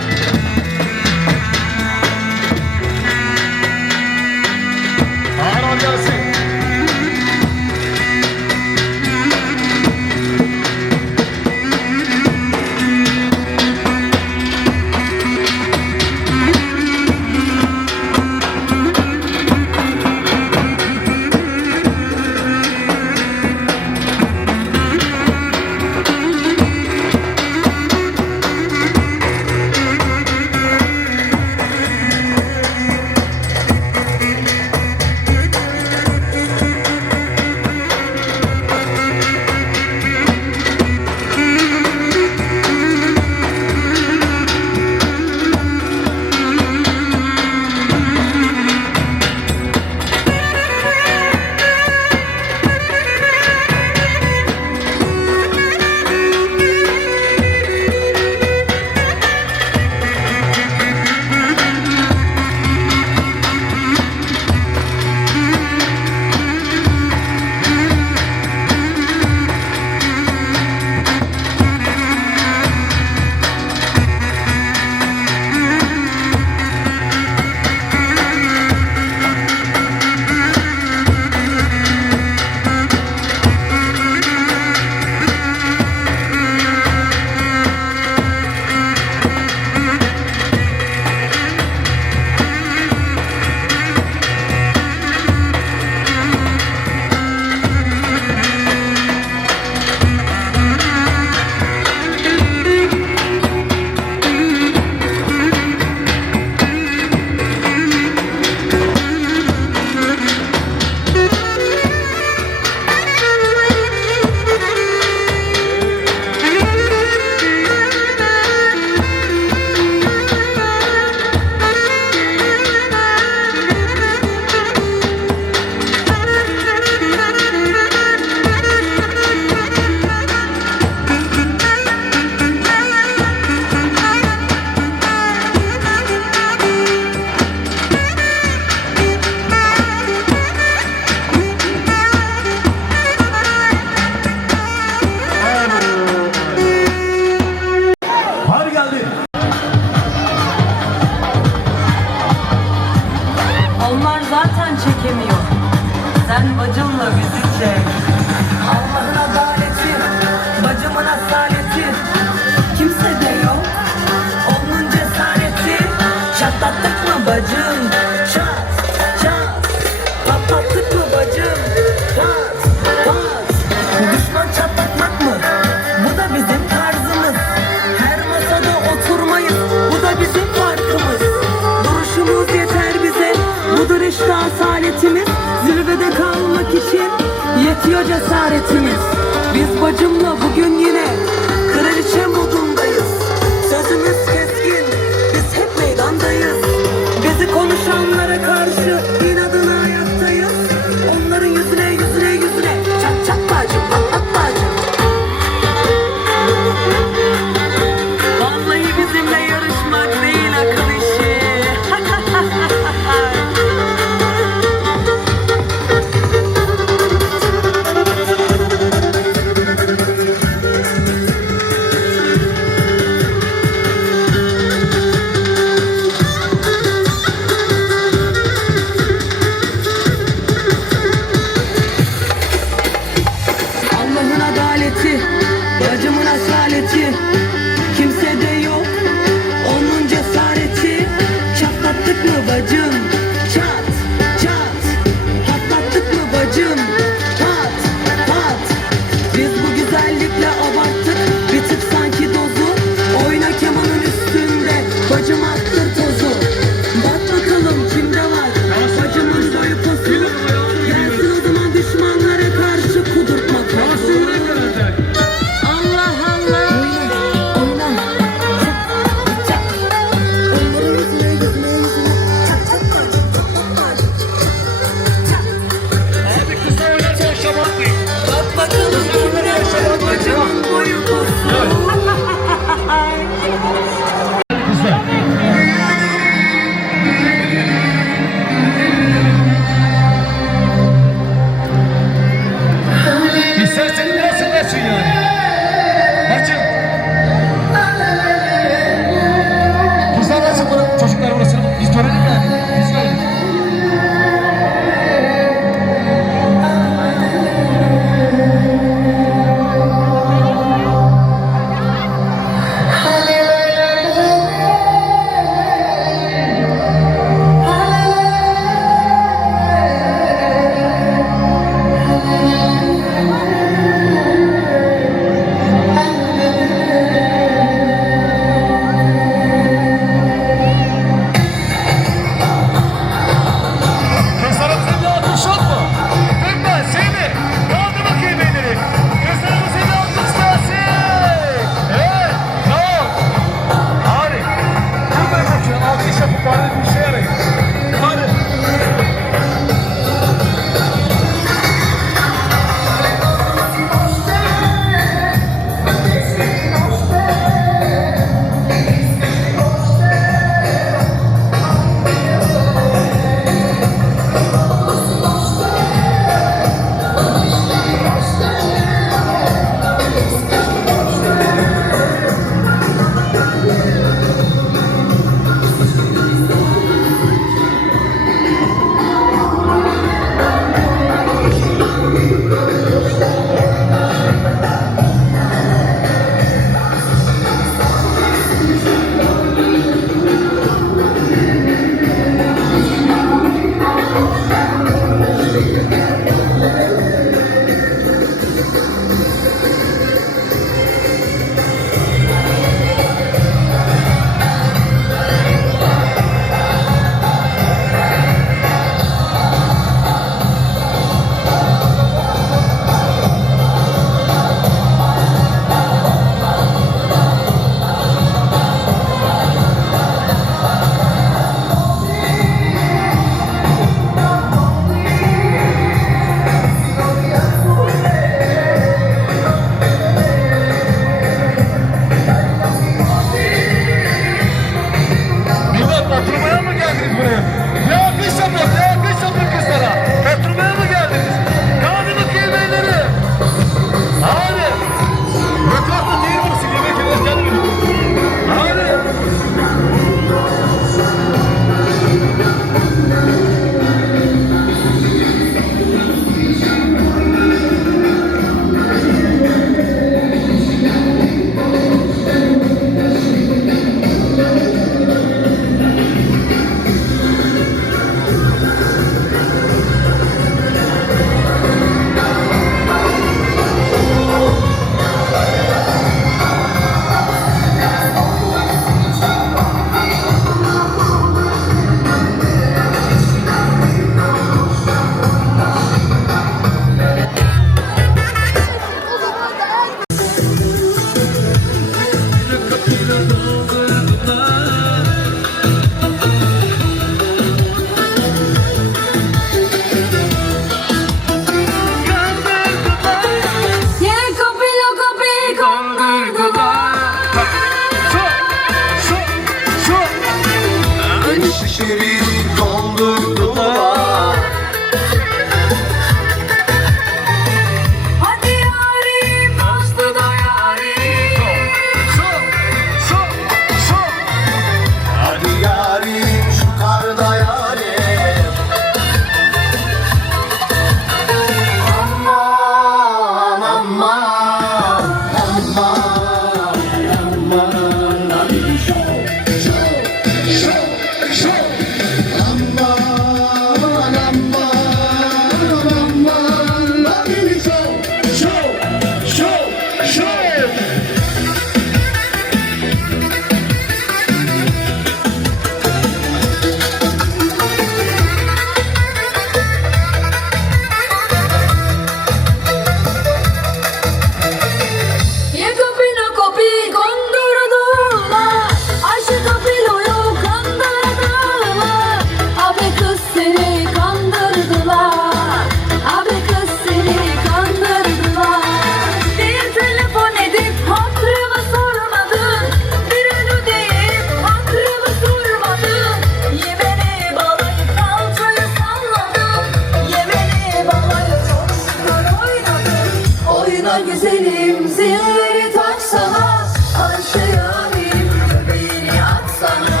güzelim zilleri taksana, Ayşe yarim göbeğini atsana.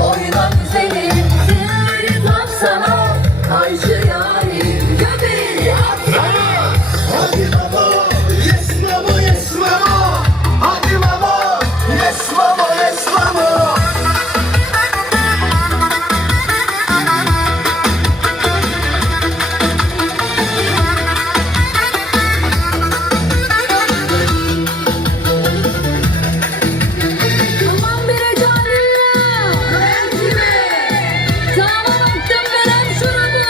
Oyna güzelim zilleri taksana, Ayşe yarim göbeğini atsana. Hadi baba, yes mama, yes mama. Hadi baba, yes mama, yes mama. Aman bir ecalinle, ben kime? Sağıma baktım verem şurubu,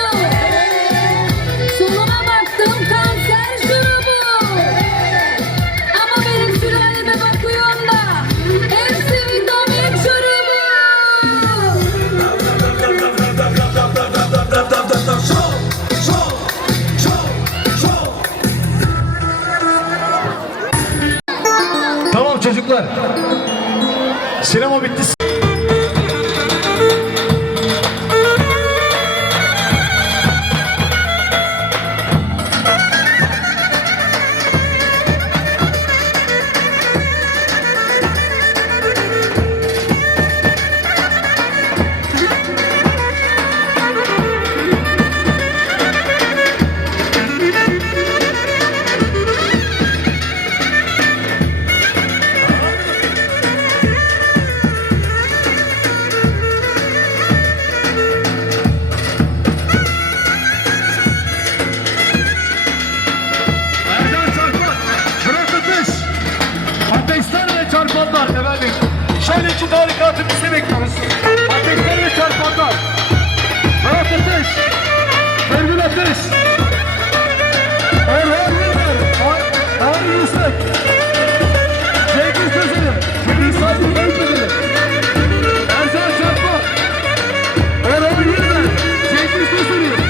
soluma baktım kanser şurubu. Ama benim sülaleme bakıyorum da hepsi vitamin şurubu. Tamam çocuklar. Sinema bitti. Erden Çarpan, Murat Ateş. Ateşler ve çarpanlar efendim. Şöyle iki tarikatı bizi bekliyoruz. Ateşler ve çarpanlar. Murat Ateş. Sevgili Ateş. Orhan Yılmaz. Ari Yüksek. Sevgili Sözleri. Sevgili Saygı Beypedeli. Erden Çarpan. Orhan Yılmaz. Sevgili Sözleri.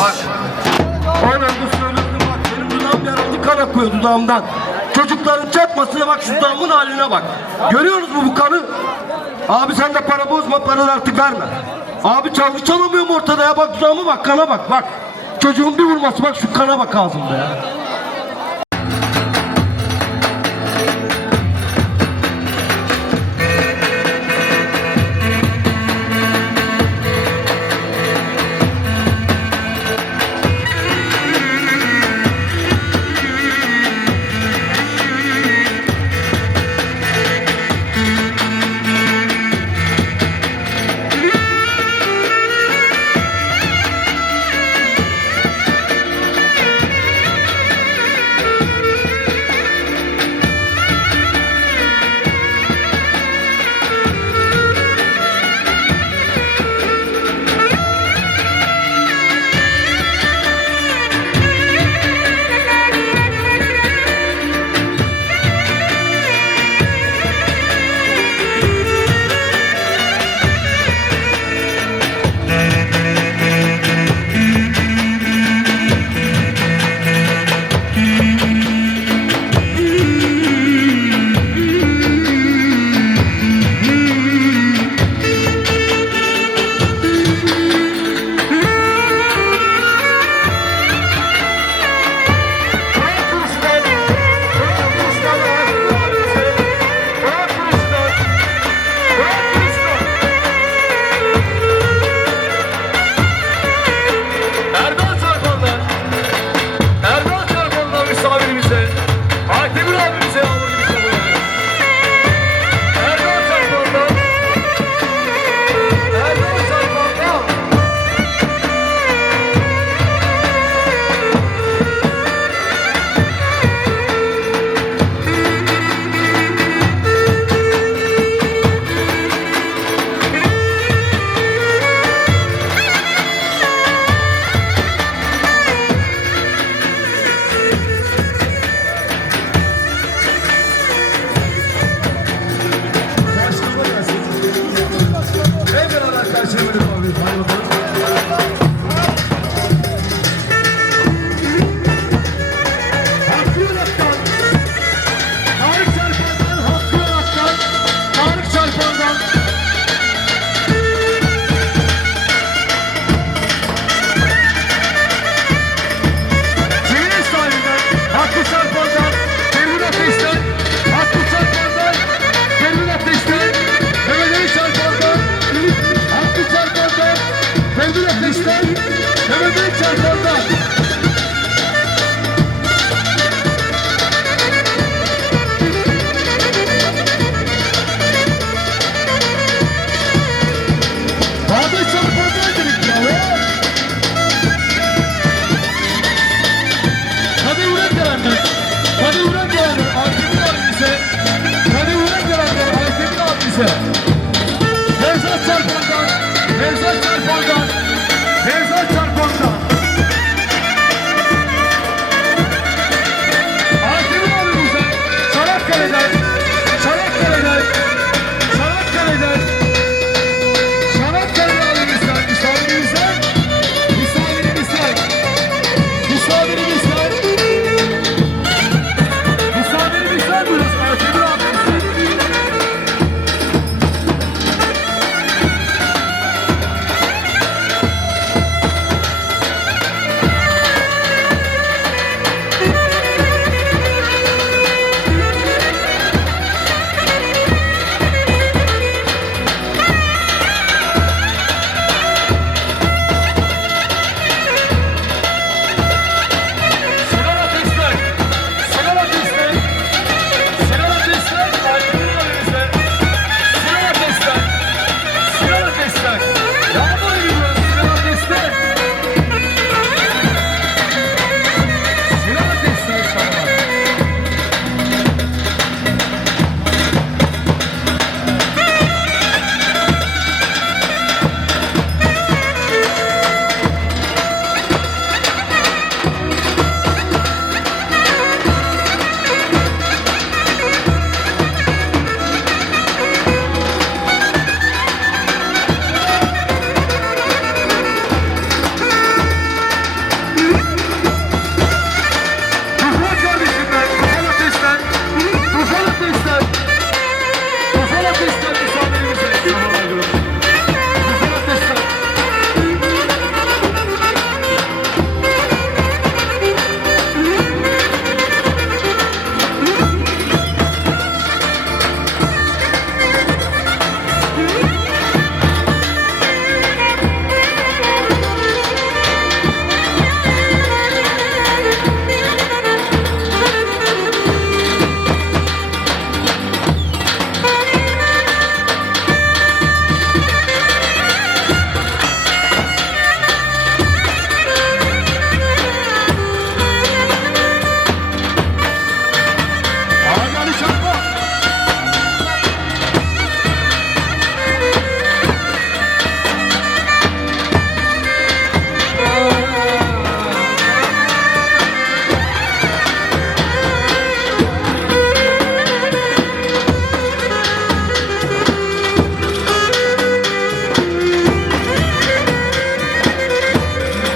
Bak. Aynen bu söyledim bak. Benim dudağım yarıldı, kan akıyor dudağımdan. Çocukların çarpmasına bak, şu dudağımın haline bak. Görüyorsunuz mu bu kanı? Abi sen de para bozma, paraları artık verme. Abi çalgı çalamıyorum ortada ya, bak dudağıma bak, kana bak, bak. Çocuğun bir vurması bak, şu kana bak ağzımda ya. Nevzat Çarpan'dan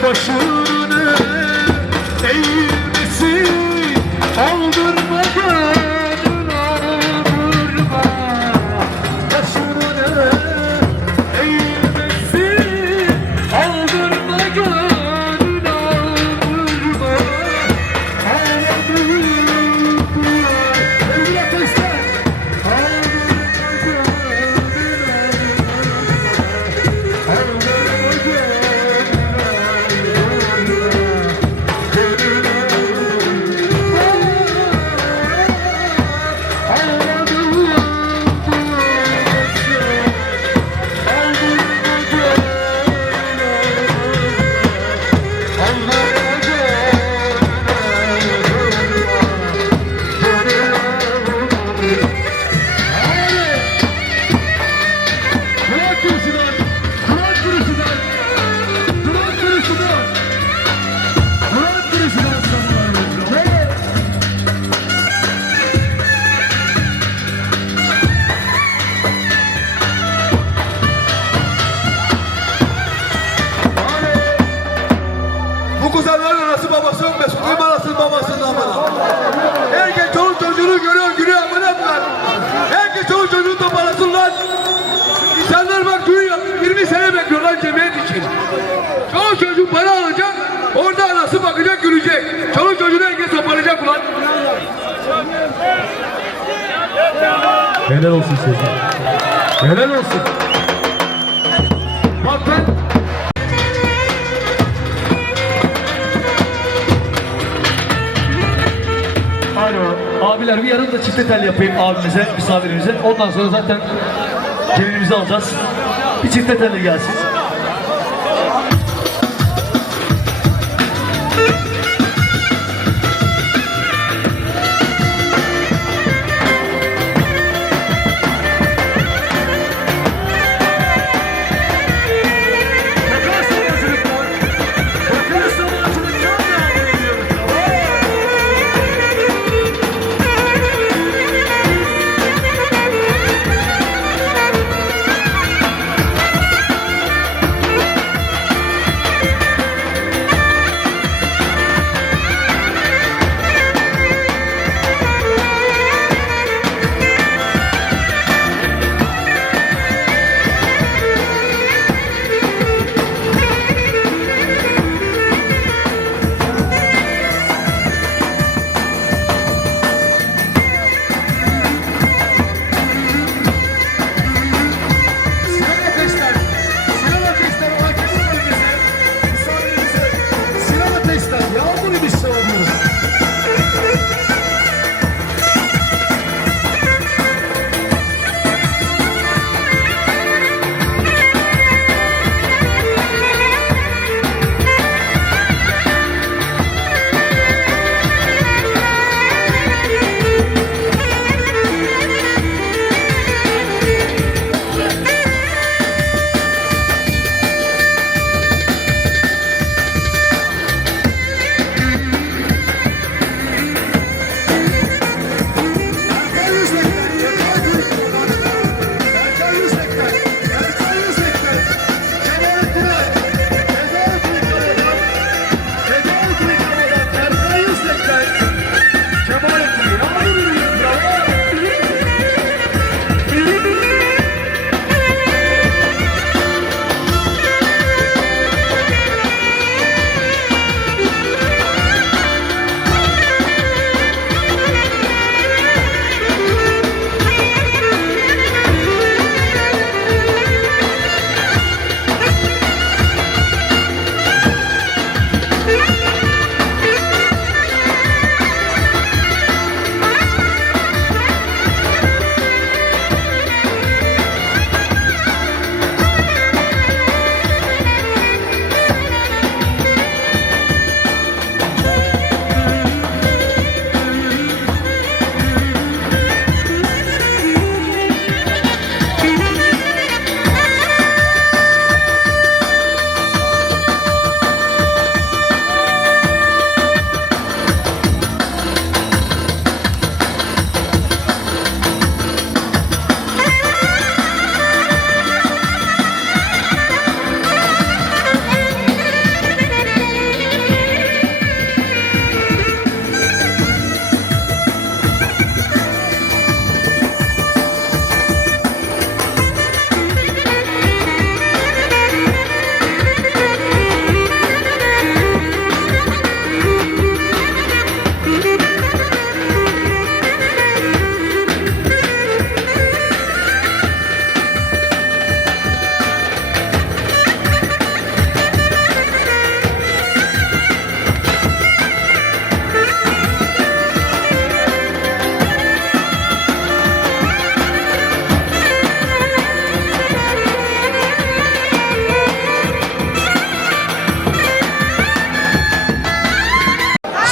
başını eğilmesin, aldırma gönül aldırma. Başını eğilmesin, aldırma gönül aldırma. Ağladım sevgili arkadaşlar, aldırma gönül aldırma, aldırma Bu kuzenlerin anası babası yok. Mesut'un anası babasının amına. Herkes çoluk çocuğunu görüyor, gülüyor amına koyar. Herkes çoluk çocuğunu toparlasın lan. İnsanlar bak duyuyor. 20 sene bekliyorlar cemiyet için. Çoluk çocuk para alacak. Orada anası bakacak, gülecek. Çoluk çocuğunu herkes toparlayacak ulan. helal olsun size. Helal olsun. Bak ben Alo, abiler bir yarım da çifte tel yapayım abimize, misafirimize. Ondan sonra zaten gelinimizi alacağız. Bir çifte telle gelsin.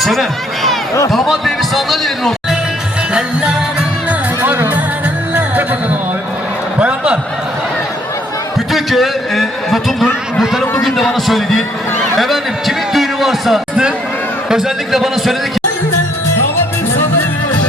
Sever. Damat bey bir sandalye verin olsun. Alo. Hep bakalım abi. Bayanlar. Bütün köye Nurten'in bugün de bana söylediği, efendim kimin düğünü varsa özellikle bana söyledi ki damat bey bir sandalye verin olsun.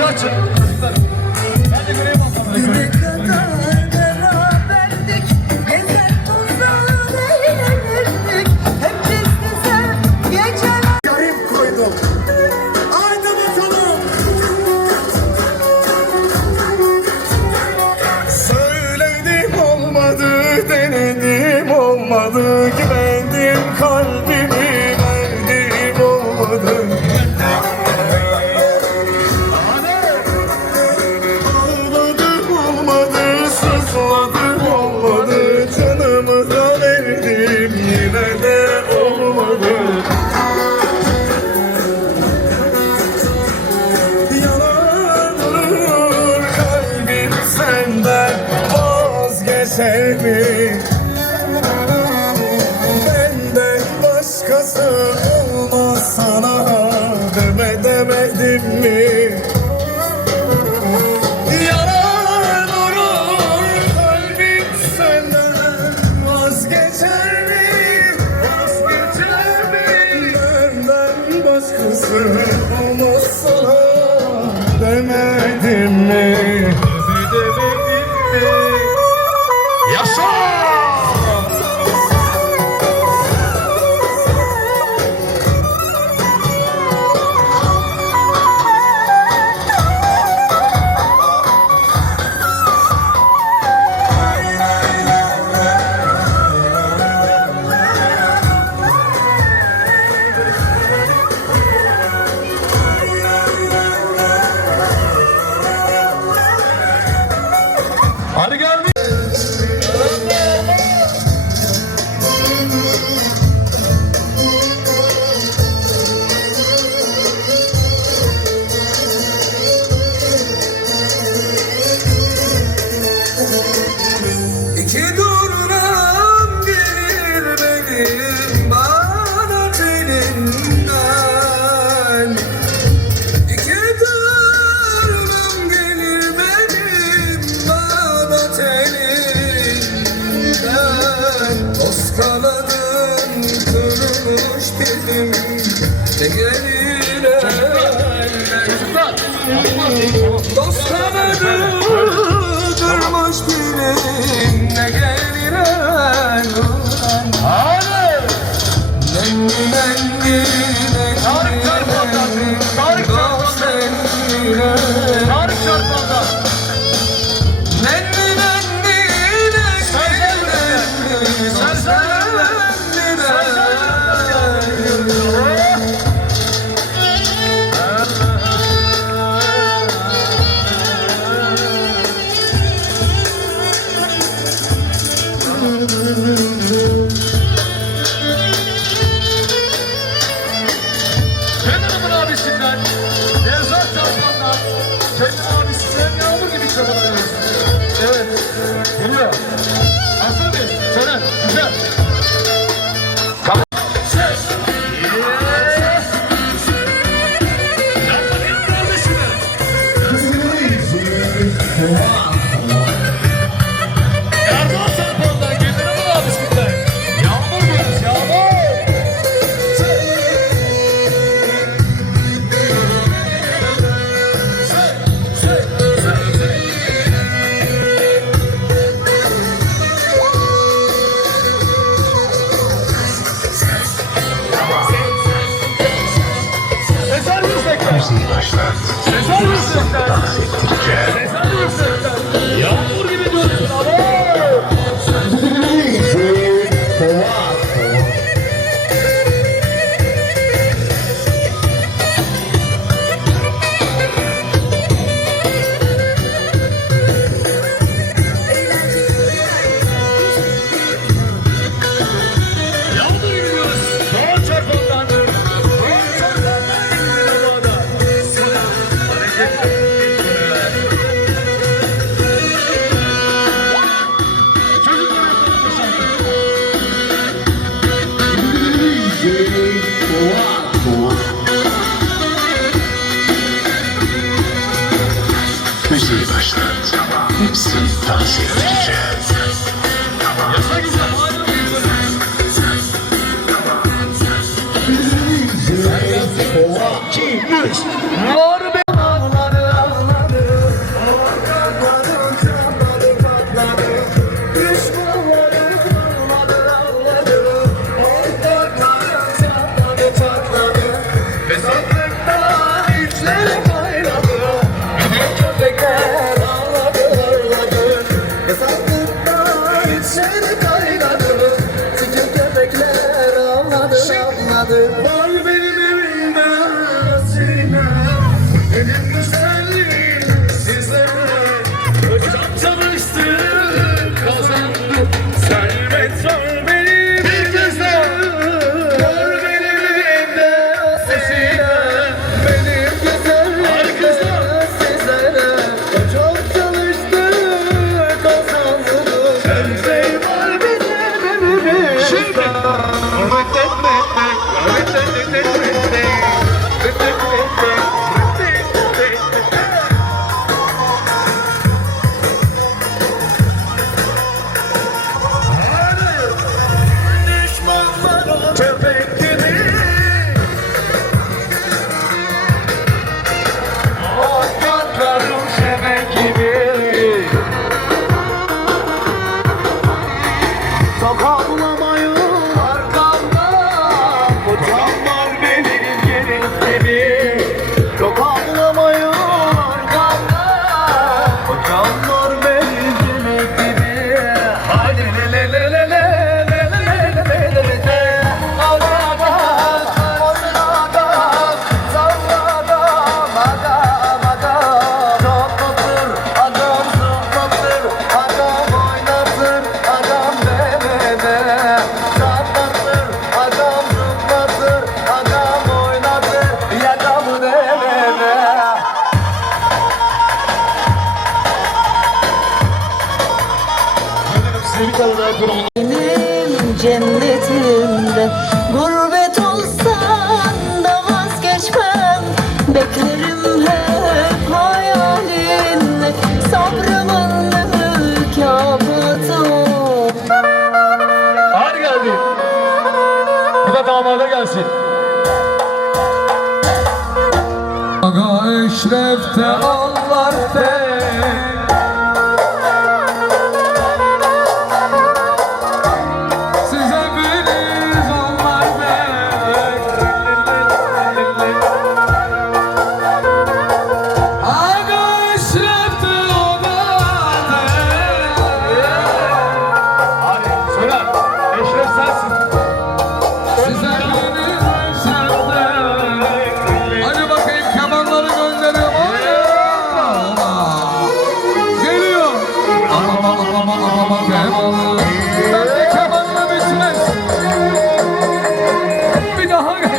kapıyı açın. Ne kadar beraberdik, gezer tozlar eğlenirdik. Hep biz güzel geceler. Garip koydum. Haydi bakalım. Söyledim olmadı, denedim olmadı. Güvendim kalbimi verdim olmadı. Ağladım olmadı, sızladım olmadı. Canımı da verdim yine de olmadı. Yanarır kalbim senden vazgeçer mi? Benden başkası olmaz sana demedim mi? Yanar durur kalbim senden vazgeçer mi? Vazgeçer mi? Benden başkası olmaz sana demedim mi? Demedim mi? Yaşa! Hadi gel. İki durnam gelir benim bana telinden. İki durnam gelir benim bana telinden. Toz kanadım kırılmış benim ne gelir elden. Toz kanadım kırılmış benim ne gelir elden. Nenni nenni Tarık Çarpan'dan. Tarık Çarpan'dan. Tarık Çarpan'dan. nenni nenni Kenan'ın abisinden. Nevzat Çarpan'dan. Kenan abisi sen yağmur gibi çabalıyorsun. Evet. Geliyor. Hazır mıyız? Kenan. Güzel. Erdoğan Çarpan'dan. Kenan'ın abisinden. Yağmur diyoruz. Yağmur. Sezer Yüksek'ten. Sezer Yüksek'ten. Sezer Yüksek'ten. Yağmur gibi diyorsun ama. Yağmur gibi diyoruz. Doğan Çarpan'dan. Doğan Çarpan'dan gidiyor bu adam. Çocuklar yapalım bu şarkıyı. Müziği başlat. Hepsini tavsiye edeceğiz. Yasa güzel. Harika bir bölüm. Var be. benim güzeller sizlere çok çalıştık kazandık. Her şey var bizim evimizde. Düşmanlara köpek gibi ayaklarım şebek gibi. Çok ağlamayın arkamda, kocam var benim yerim gibi. Çok ağlamayın arkamda, kocam var benim yerim gibi. Haydi le le le le le. Benim cennetimde gurbet olsan da vazgeçmem. Beklerim hep hayalinle, sabrımın mükafatı. Hadi geldi. Bu da damada gelsin. Aga eşrefte Allah tek. Size biriz onlar tek. Aga eşrefte Allah tek. Hadi söyler. Eşref sensin. Size biriz eşrefte. Hadi bakayım kemanları gönderiyorum. Geliyor. Ama kemanı. Ben de kemanla bitmez. Bir daha gel.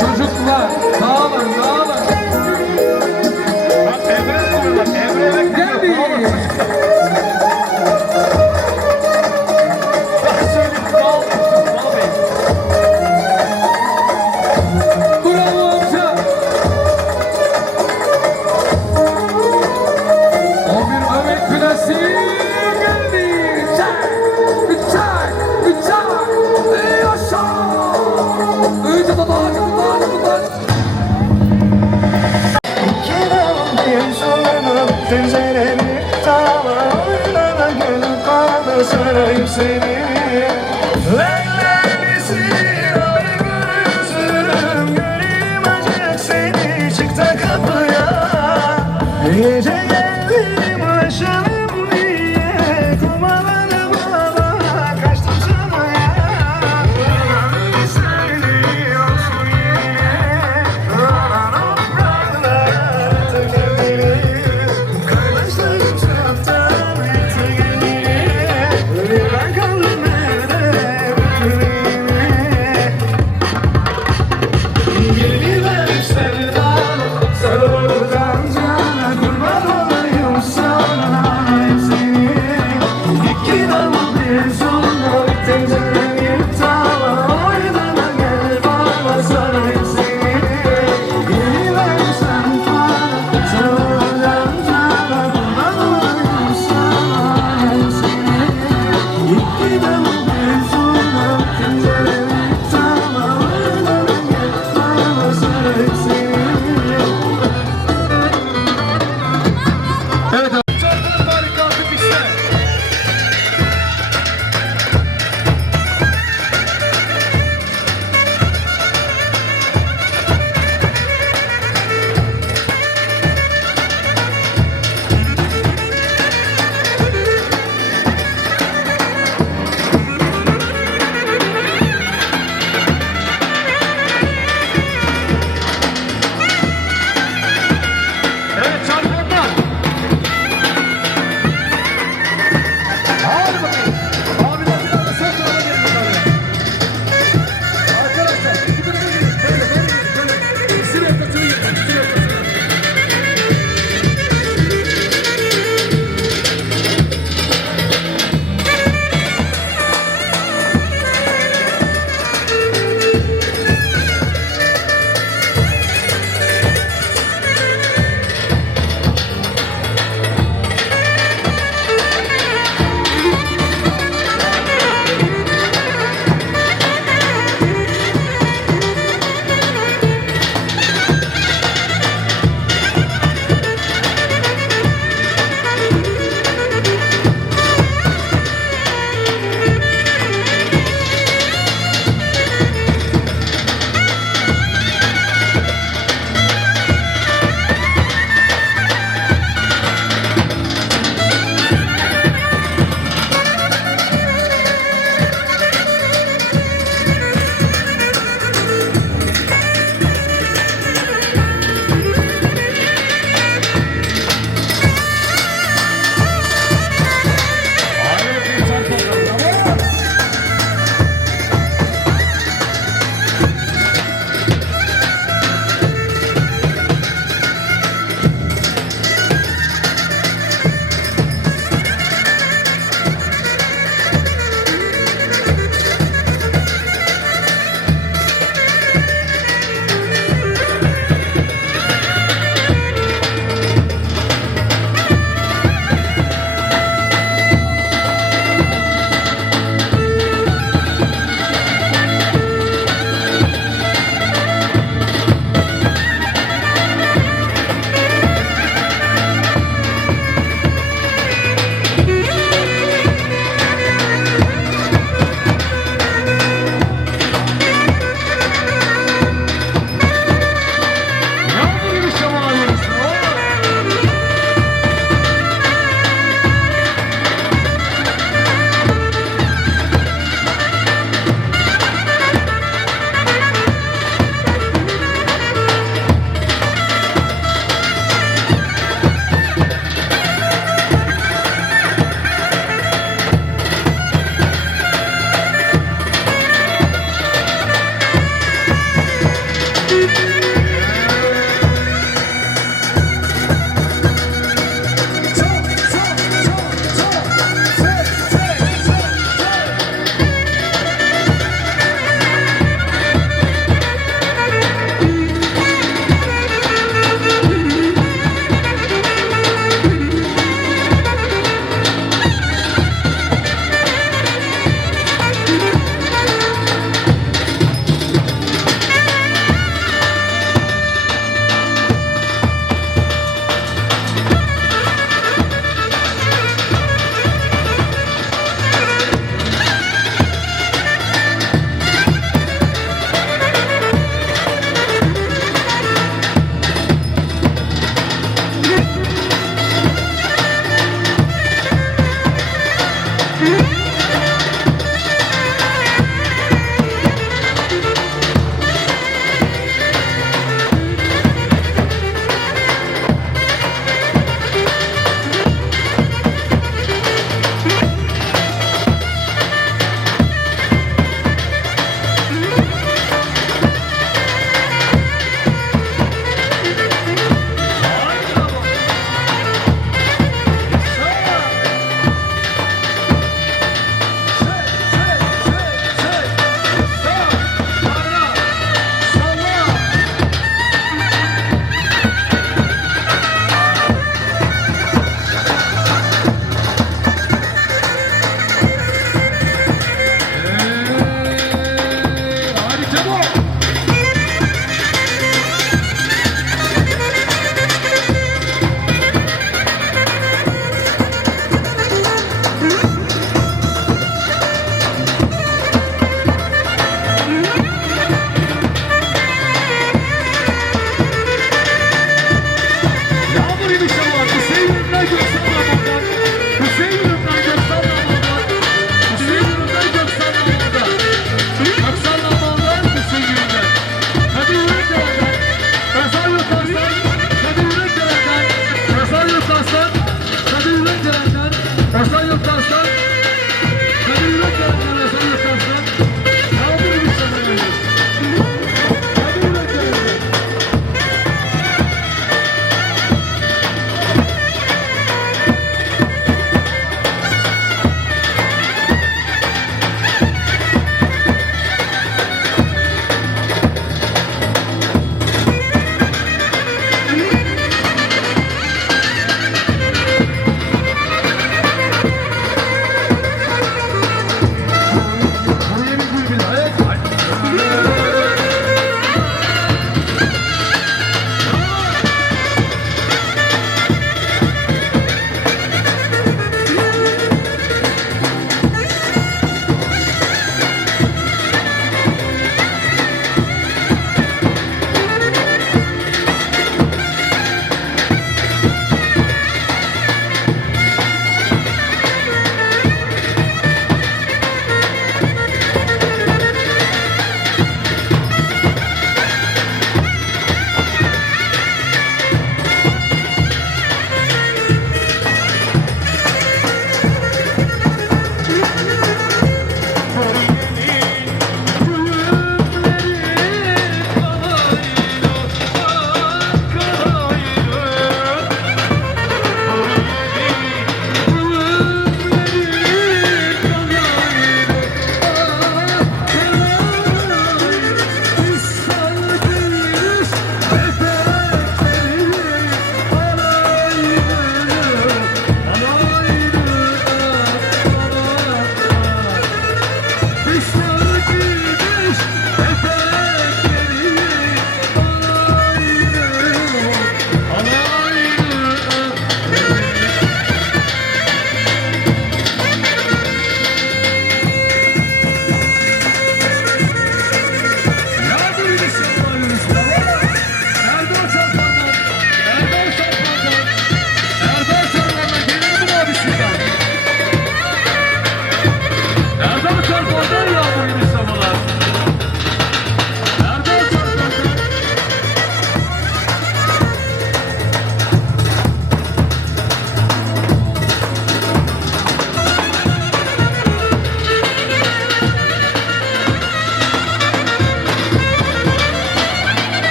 Çocuklar dağılın dağılın. Geldi. Bravo amca. O bir ömek klasiği geldi. Çak, çak, çak. Yaşa. Öyle baba. Bir sorunum tenceremi tavana gelip kaldı sarayım seni. Lellerisi ay gözüm göreyim acık seni çık da kapıya. Gece geldim aşalım diye kumaladım ama kaçtım sana ya. Seni olsun yine kardeşlerim çoktan bitti geriye. Ben kaldım evde bitireyim. Geliver sevdalı sarıldan cana kurban olayım sana seni. İki damla bir sonunda tencere bir tava oynana gel bana sarayım seni. Geliver sen bana sarıldan cana kurban olayım sana seni. İki damla bir sonunda tencere bir tava oynana gel bana sarayım seni.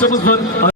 parçamız var.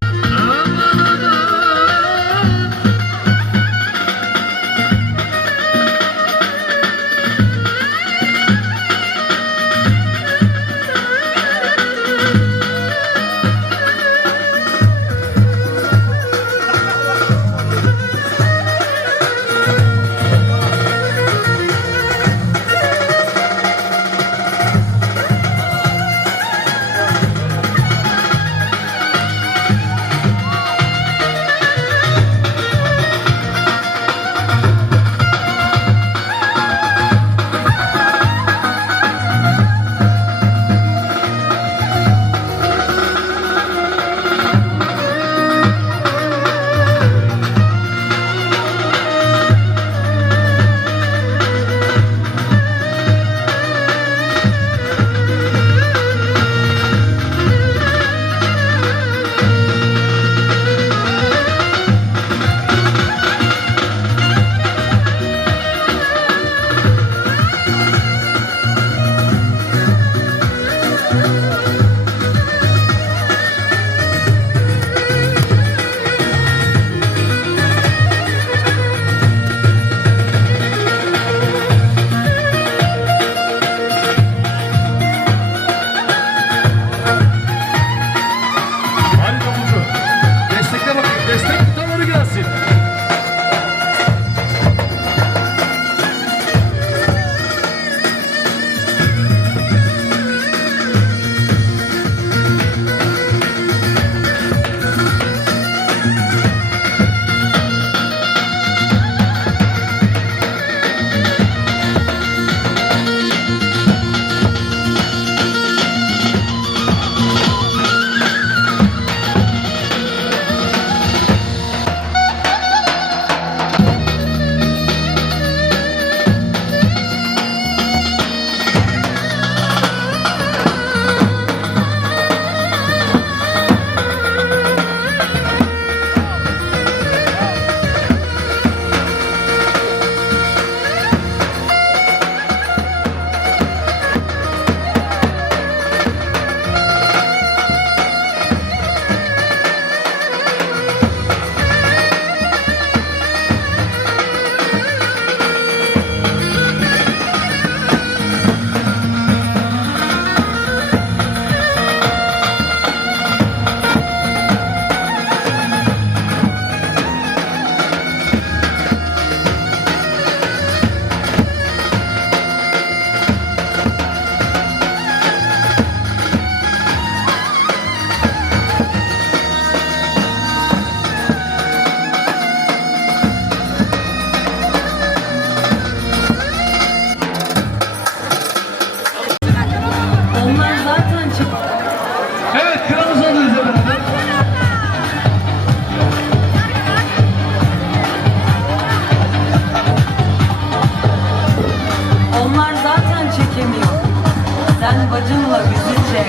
bacımla bizi çek.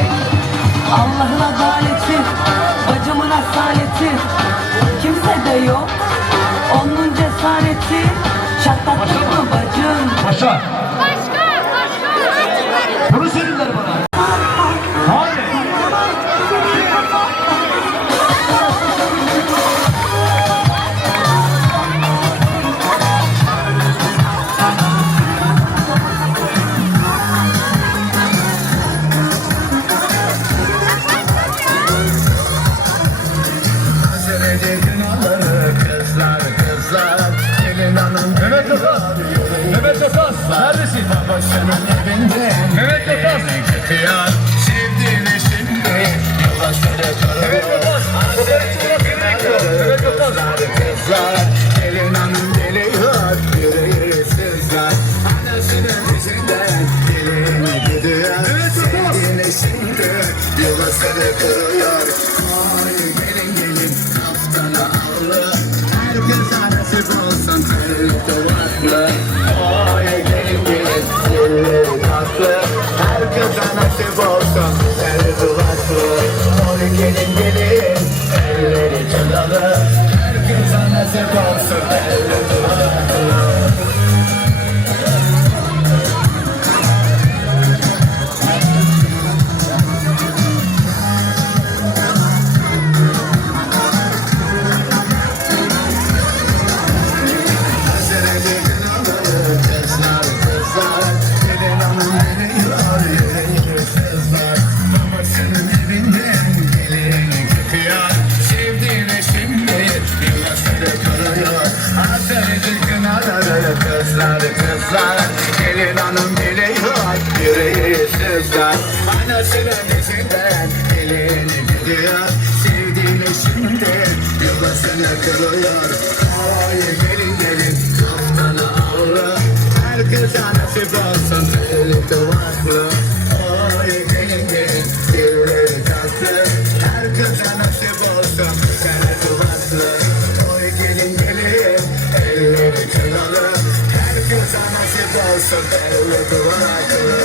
Allah'ın adaleti, bacımın asaleti, kimse de yok onun cesareti. Şartlattın mı bacım? Paşa. Bunu söylediler bana. Hadi. Mehmet Esas! Mehmet Esas! Neredesin? Babasının evinde Mehmet Esas! sevdiğini şimdi yuvasını Mehmet Esas! Mehmet Esas! kızlar elin hanım geliyor yürü yürü sızlar anasının yüzünden gelin gidiyor sevdiğini şimdi yuvasını kuruyor oy gelin gelin kaftana avlı herkes nasip olsun kırık duvaklı oy gelin gelin gelin haklı herkes nasip olsun kırık duvaklı oy gelin gelin elleri çalalı herkes nasip olsun evinde yuvasını kırıyor. Ay gelin gelin kaftana avra, her kıza nasip olsun eli duvaklı. Ay gelin gelin dilleri tatlı, her kıza nasip olsun eli duvaklı. Ay gelin gelin elleri kınalı, her kıza nasip olsun eli duvaklı.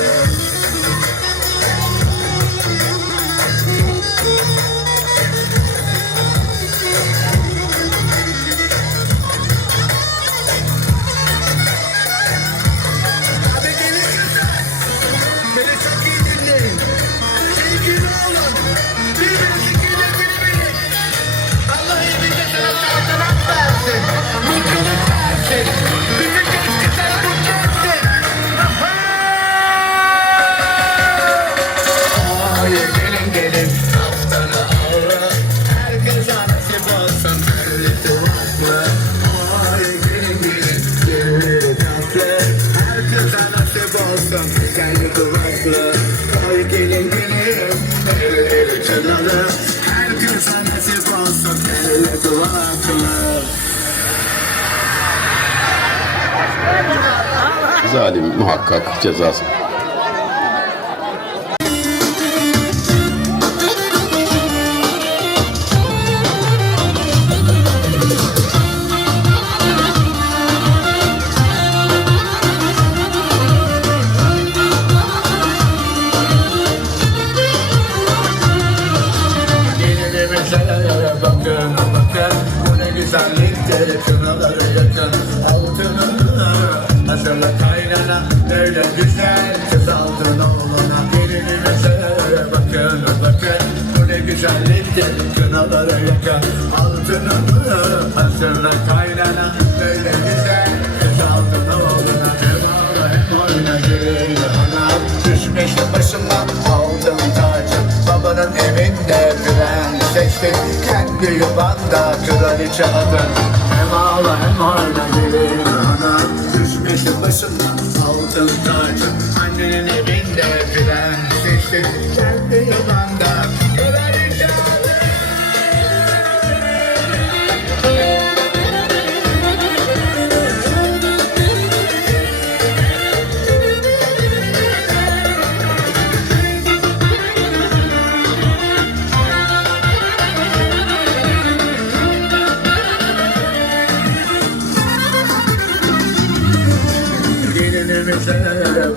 Kendi kulaklı, ay gelin gelin, el çınalı, her kıza nasip olsun, el kulaklı. Zalim muhakkak cezası. Bakın bakın bu ne güzelliktir, kınaları yakın altınını hazırla kaynana, böyle güzel kız aldın oğluna. Gelinimize bakın bakın bu ne güzelliktir, kınaları yakın altınını hazırla kaynana, böyle güzel kız aldın oğluna. Hem ağla hem oyna gelin anam, düşmüştü başıma altın tacı, babanın evinde prensestin, kendi yuvanda kraliçe adın. Hem ağla hem oyna gelin anam, düşmüştü başıma altın tacı, annenin evinde prensestin, kendi yuvanda kraliçe adın.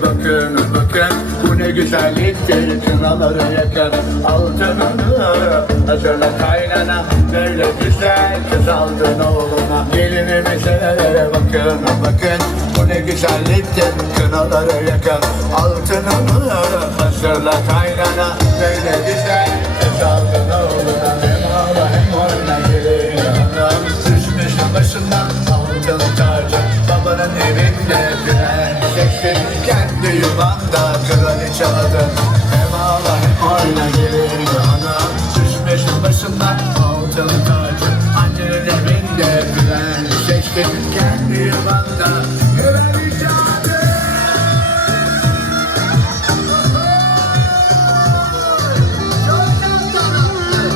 Bakın bakın bu ne güzelliktir, kınaları yakın altınını hazırla kaynana, böyle güzel kız aldın oğluna. Gelinimize bakın bakın bu ne güzelliktir, kınaları yakın altınını hazırla kaynana, böyle güzel kız aldın oğluna. Hem ağla hem oyna gelin anam, düşmüştü başından altın tacı, babanın evinde prensessin, kendi yuvanda kraliçe adın. Hem ağla hem oyna gelin anam, düşmüştü başından altın tacı, annenin evinde prensessin, kendi yuvanda kraliçe adın. Çok sanatlı,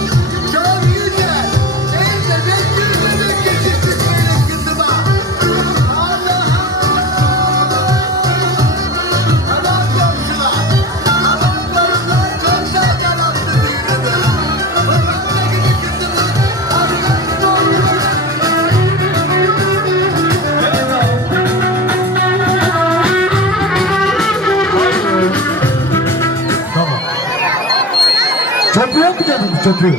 çok güzel, neyse ben yüzünü geçirdim benim kızıma. Köprü yapacağız mı köprü?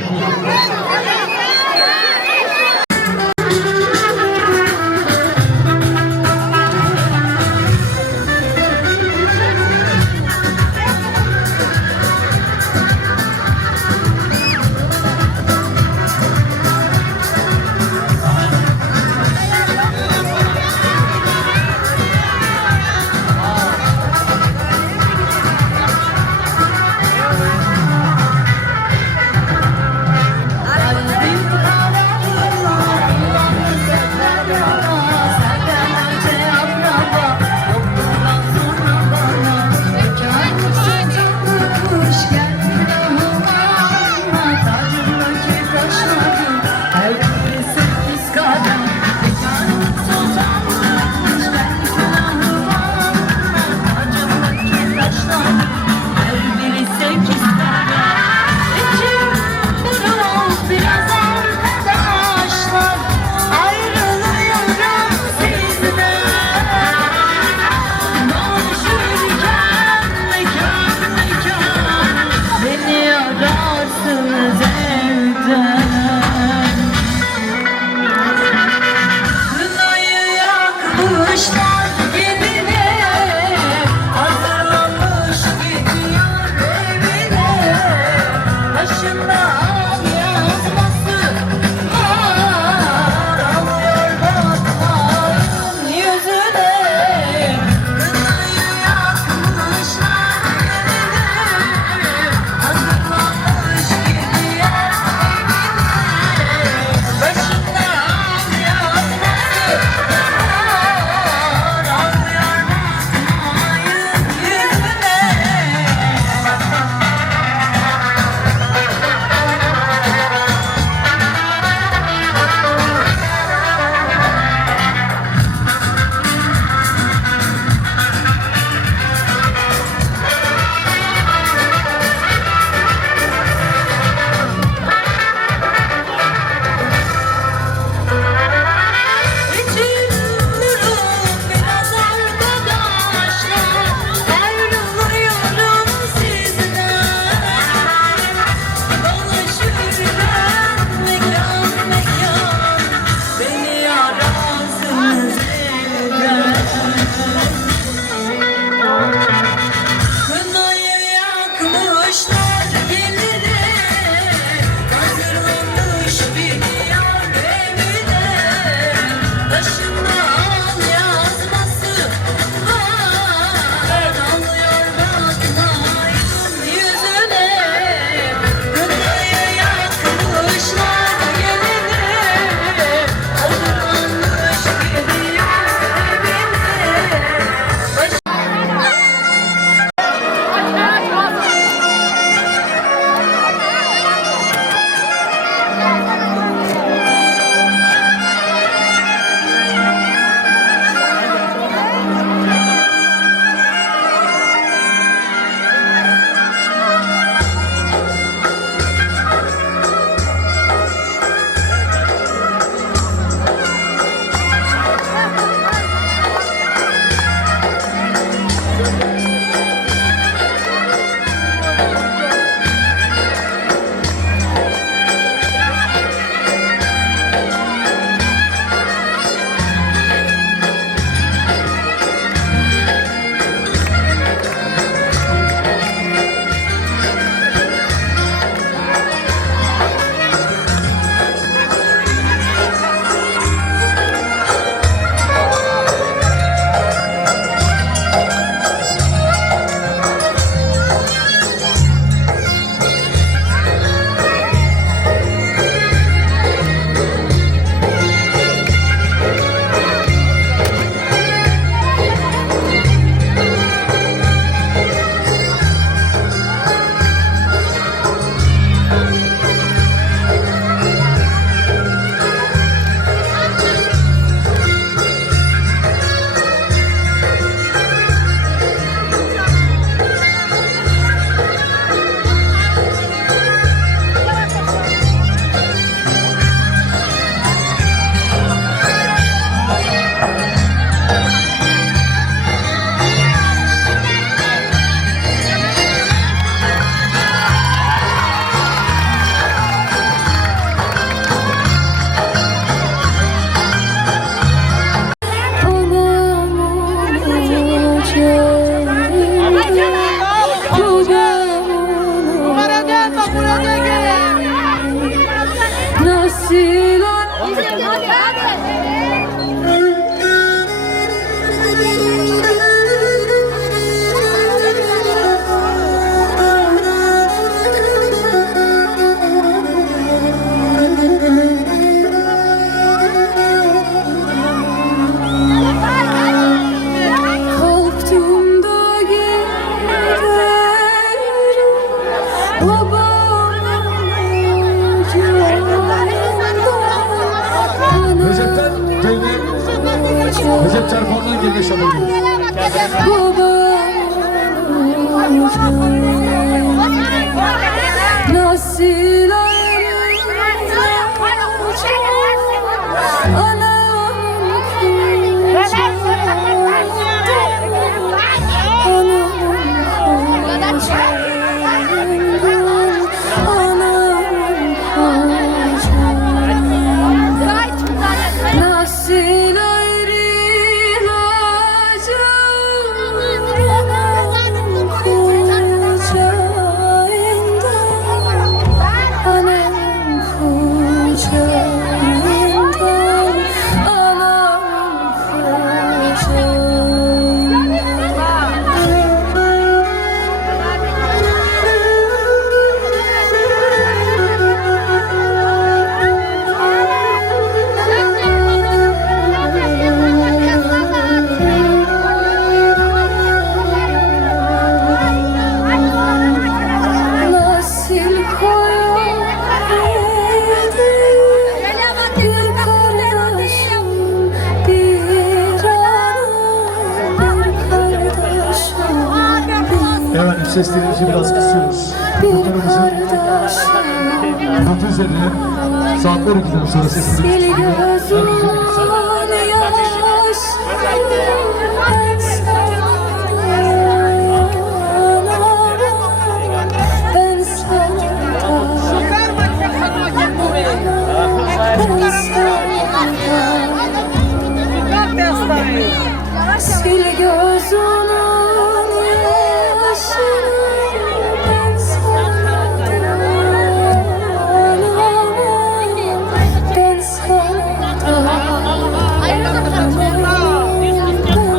Nasıl kalktığımda giderim babamın Recep'ten geldi. Recep Çarpan'dan geldi şampiyonu. nasıl Efendim seslerimizi biraz kısıyoruz. Muhtarımızın notun üzerine saatler 2'den sonra sesini sil gözünün yaşını ben sana dayanamam, ben sana dayanamam, ben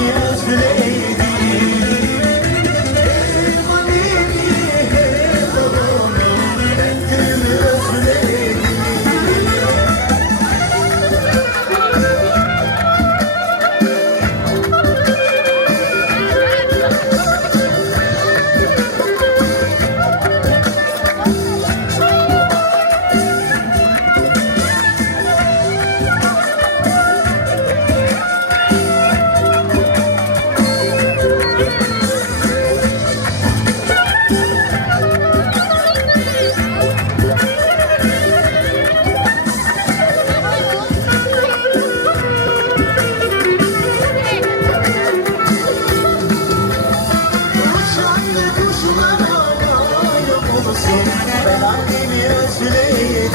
annemi özledim. Hem annemi hem babamı, hepsini özledim. Uçan kuşlara yok olsun, ben annemi özledim.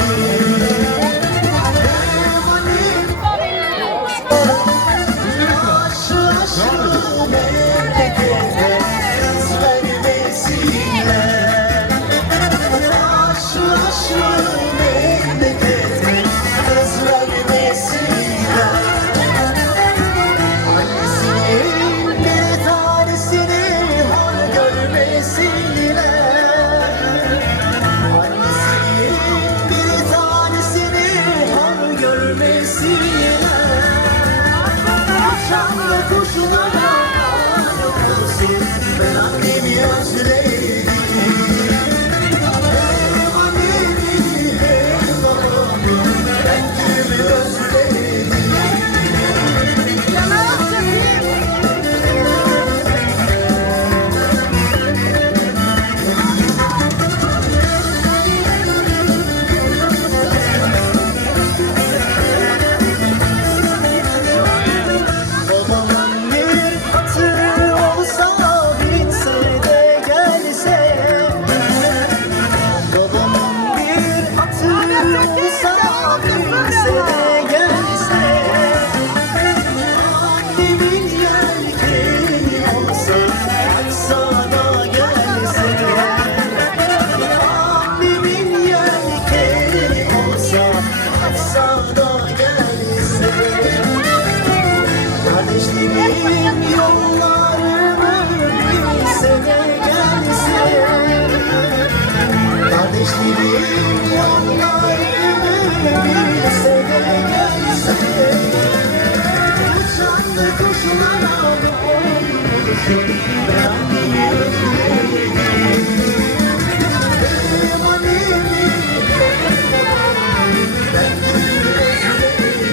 Hem annem aşı aşı memlekete kız vermesinler. Aşı aşı memlekete kız vermesinler. Annesinin bir tanesini hor görmesinler. Annesinin bir tanesini hor görmesinler. Uçan kuşlara yok olsun, ben annemi özledim. Hem annemi hem babamı, ben kimi özledim. Babamın bir hatırı olsa, binse de gelse. Babamın bir hatırı olsa, binse de gelse. Annemin yelkeni olsa, açsa da gelse. Annemin yelkeni olsa, açsa da gelse. Kardeşlerim yollarımı bilse de gelse. Kardeşlerim yollarımı bilse de gelse. Uçan kuşlara olsun, ben annemi özledim. Hem annemi hem babamı, ben kimi özledim.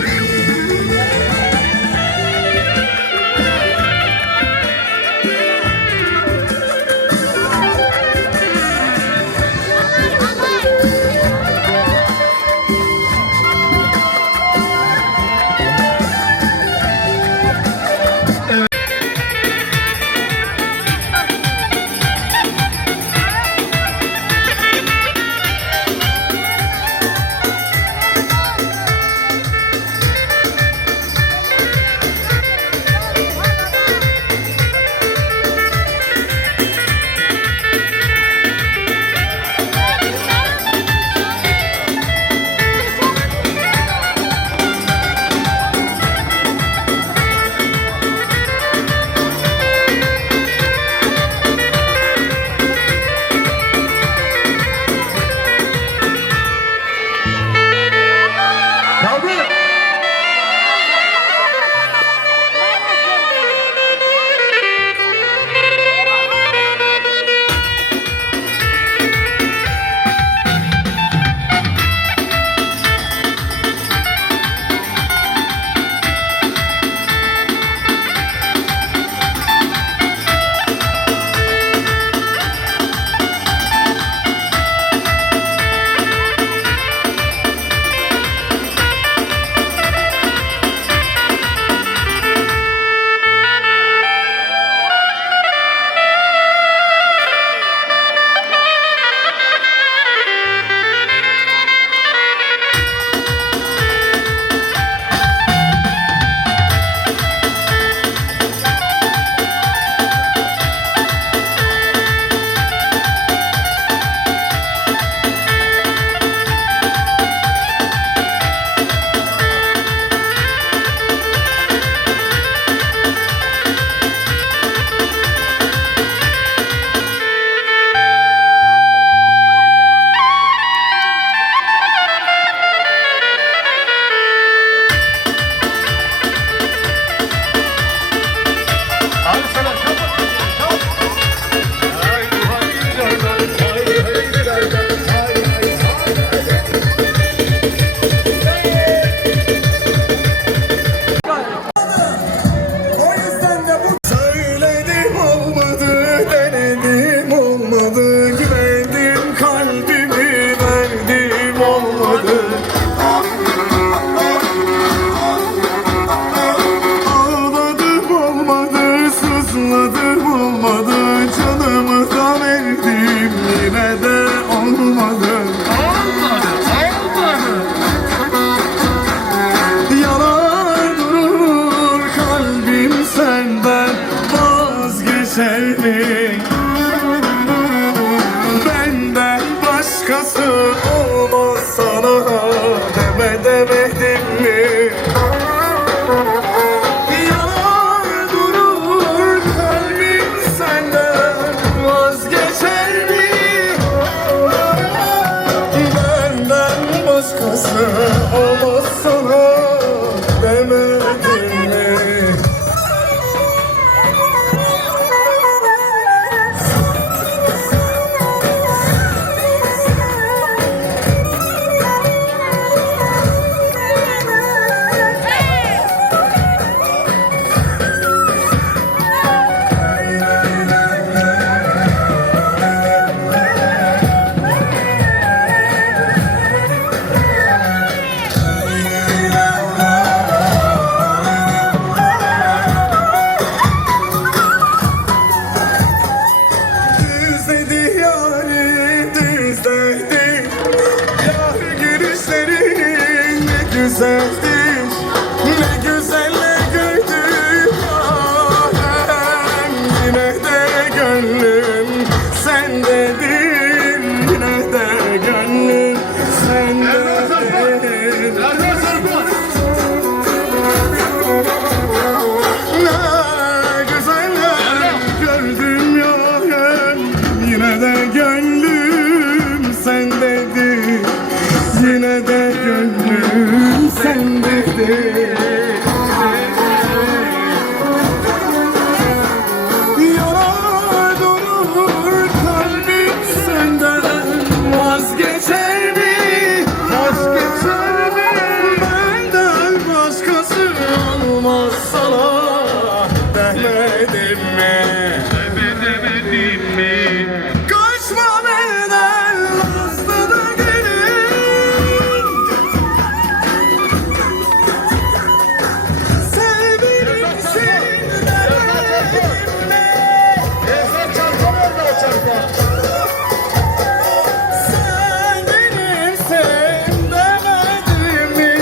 sendedir, yine de gönlüm sendedir. Ne güzeller gördüm ya, yine de gönlüm sendedir, yine de gönlüm sendedir. Yara durur kalbim senden, vazgeçer mi? Vazgeçer mi? Benden başkası olmaz sana demedim mi? Demedim mi? Kaçma benden hasta da gelin. Sevgilimsin demedim mi? Sen benimsin demedim mi?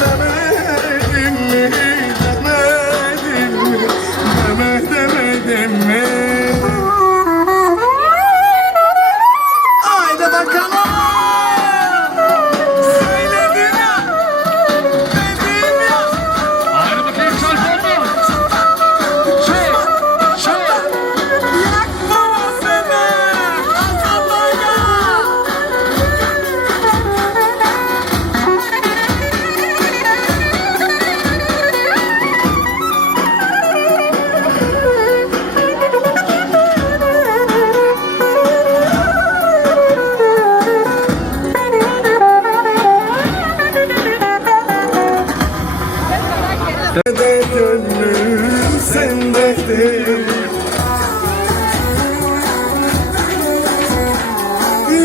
Demedim mi? Demedim mi? Haydi bakalım. Söyledim ya, dedim ya. Haydi bakayım çarpalım. Çek. Yakma seni, azalaya. De gönlüm sendedir.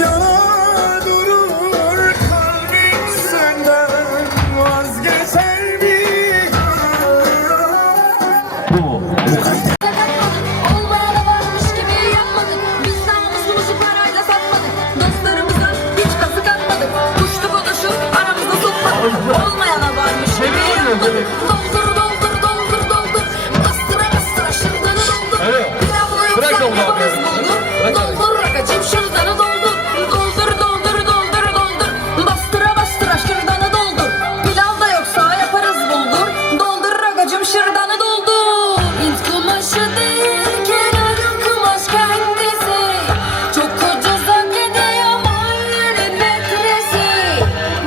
Yana durur kalbim senden, vazgeçer mi? Olmayana varmış gibi yapmadık. Biz namusumuzu parayla satmadık. Dostlarımıza hiç kazık atmadık. Kuştu konuşup aramızda sokmadık. Olmayana varmış gibi yapmadık. Doldur doldur doldur doldur. Bastıra bastıra şırdanı doldur. Pilavla Bırak yoksa oğlum abi. yaparız bulgur. Doldur rakacım şırdanı doldur. Doldur doldur doldur doldur. Bastıra bastıra şırdanı doldur. Pilav da yoksa yaparız bulgur. Doldur rakacım şırdanı doldur. Hint kumaşı değil kenarın kumaş kendisi. Çok ucuza gidiyor mahallenin metresi.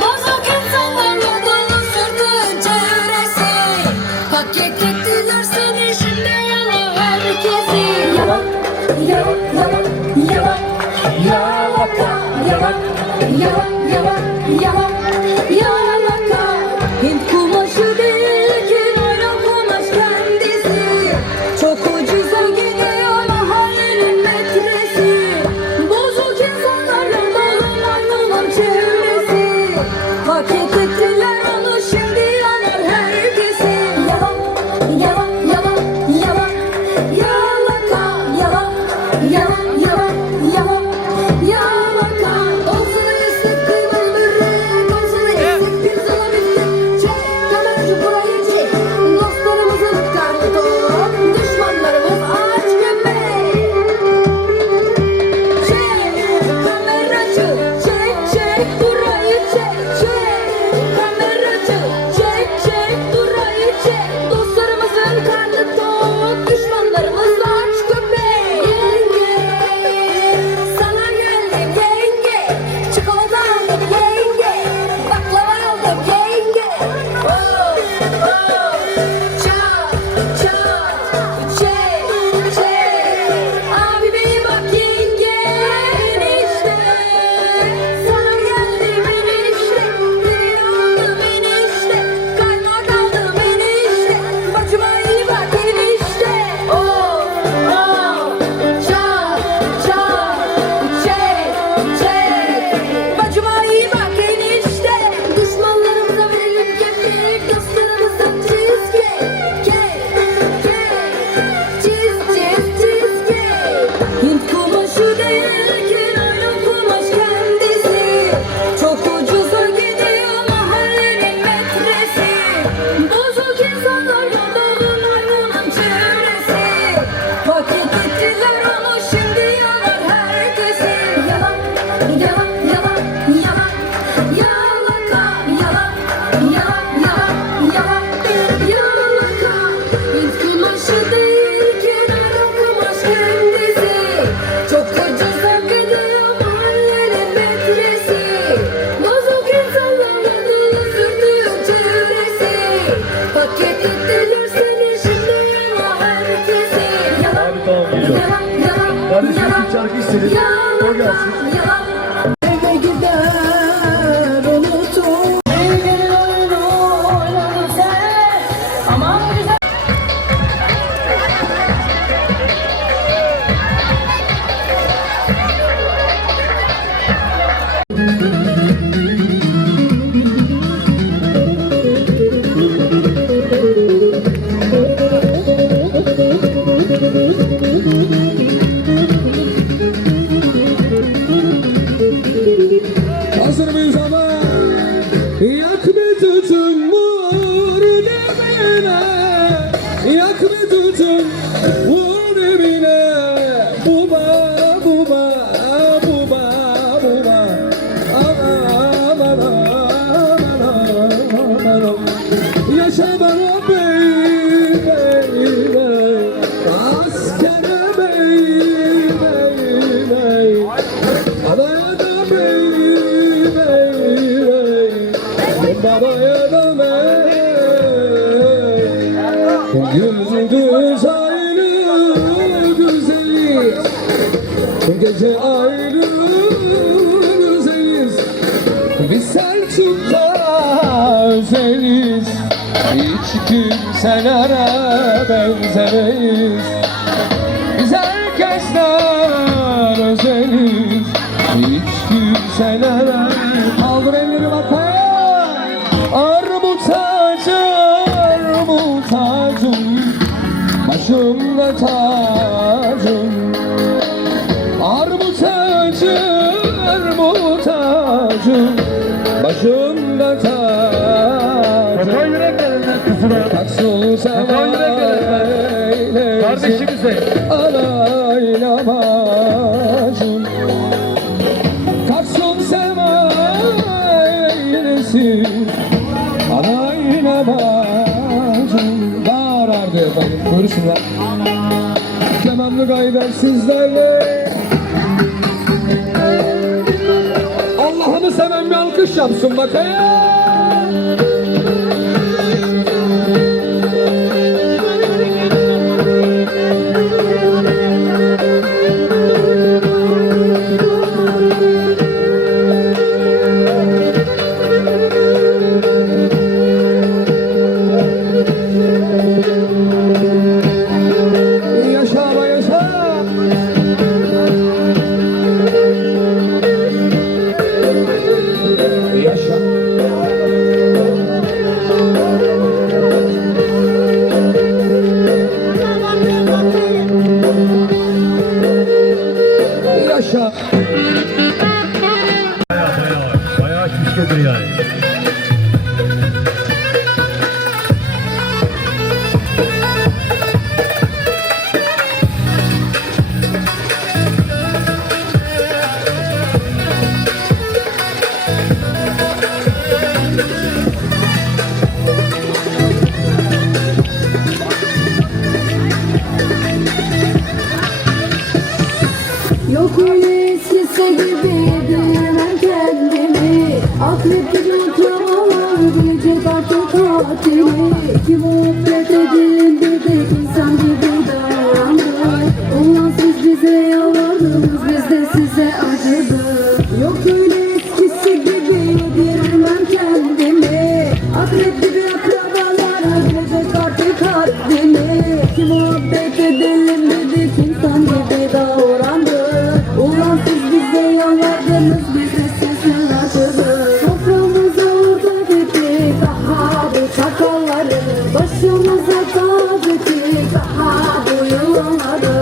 Bozuk insanlarla dolu sürtün çevresi. Paket ettiler seni şimdi yalan herkesi. Yalan, yalan, yalan, yalan, yalaka, yalan, yalan, yalan, yalan, yalaka. Hint kumaşı değil ki naylon kumaş kendisi. Çok ucuza gidiyor mahallenin metresi. Bozuk insanlarla dolu naylon çevresi. Paket ettiler onu şimdi yanar herkesi. Yalan, yalan, yalan, yalan, yalaka, yalan, yalan, yalan, yalan, yalaka. Olsun istek kıymalı börek, olsun istek geliyor. Kardeşim bir şarkı istedi. O gelsin. Eve gider unutur. Sevgili oyunu sen. Aman güzel. Hazır mıyız ama? Yak bir tutun vur dibine. Yak bir tutun vur dibine. Buba buba buba buba. Aman aman aman aman. Yaşa bana bey bey bey. Askere bey bey bey. Adaya da bey bey bey. Babaya da bey. Gündüz ayrı güzeliz. Gece ayrı güzeliz. Biz Selçuk'ta özeliz. Hiç kimselere benzemeyiz. Biz herkesler özeliz. Hiç kimselere. Kaldır elleri bakaya. Armut ağacı, armut ağacım. Başımda tacım. Armut ağacı, armut ağacım. Başımda tacım. Koy yüreklerinden kusura. Taksın sen Koy yüreklerinden. Kardeşimize. Anayla bacım. Taksın sen eylesin. Anayla bacım. Bağırardı efendim. Buyursunlar. Kemanlı gaydar sizlerle. Allah'ını seven bir alkış yapsın bakayım. Yaşa be yaşa. Yaşa. Yaşa. Bayağı açmış gelir yani. Yok öyle eskisi gibi diyemem kendimi. Akrep gibi uçamalar gece tatlı tatili. Ki muhabbet edin dedik insan gibi davrandık. Ulan siz bize yalvardınız biz de size acıdık. Yok öyle eskisi gibi diyemem kendimi. Akrep gibi akrabalara gece tatlı kalbimi. Ki muhabbet edelim dedik insan gibi davrandık. Ulan siz bize yalvardınız biz de size acıdık. Soframıza ortak ettik daha bu çakalları. Başımıza tac ettik daha bu yılanları.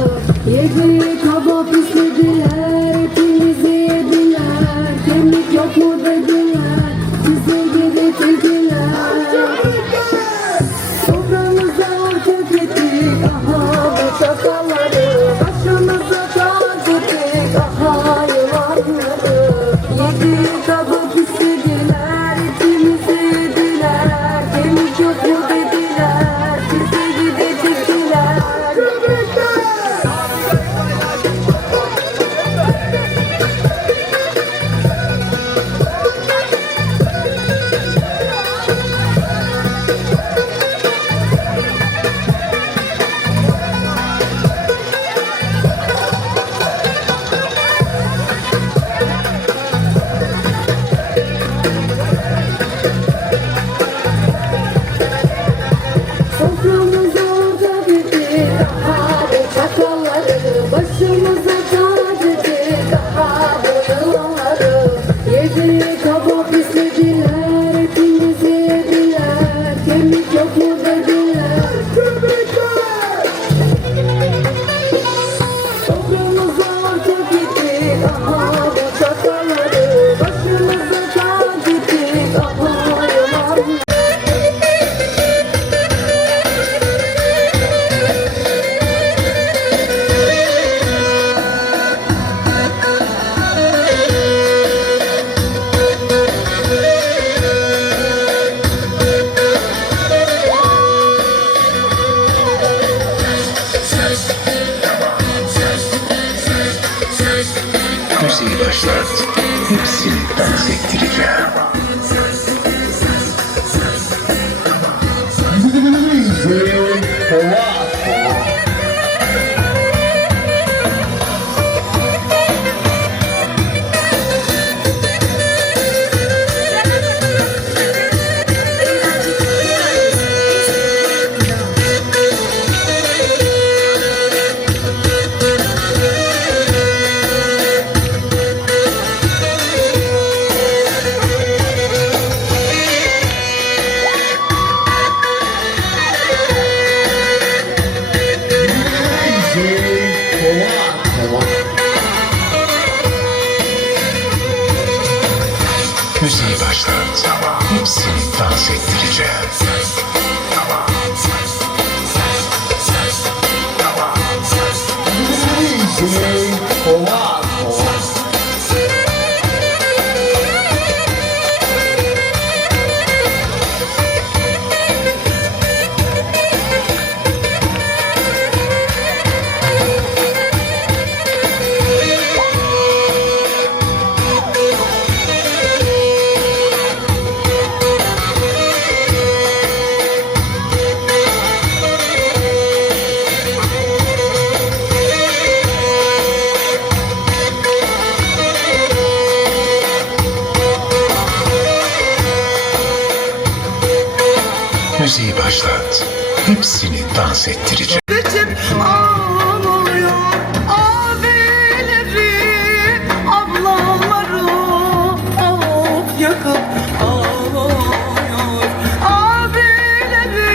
Yediği kabak istediler hepimizi yediler. Kemik yok mu dediler size gidip bildiler. Soframıza ortak ettik aha bu çakalları. Başımıza tac müziği başlat. Hepsini dans ettireceğim. Müziği başlat. Hepsini dans ettireceğim. Müziği başlat. Hepsini dans ettireceğim. Geçip ağlıyor abileri, ablaları, of yakıp ağlıyor abileri,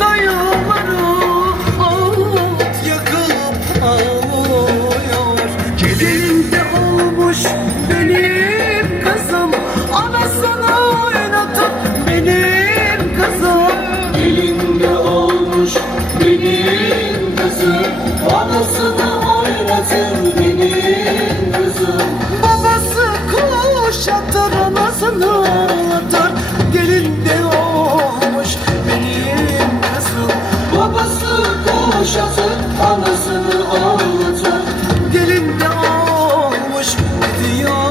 dayıları, of yakıp ağlıyor. Gelin de olmuş benim kızım, anasını oynatıp benim kızım. Elinde olmuş benim kızım, anasını oynatır benim kızım. Babası kuşatır, anasını ağlatır. Gelin de olmuş benim kızım. Babası kuşatır, anasını ağlatır. Gelin de olmuş diyor.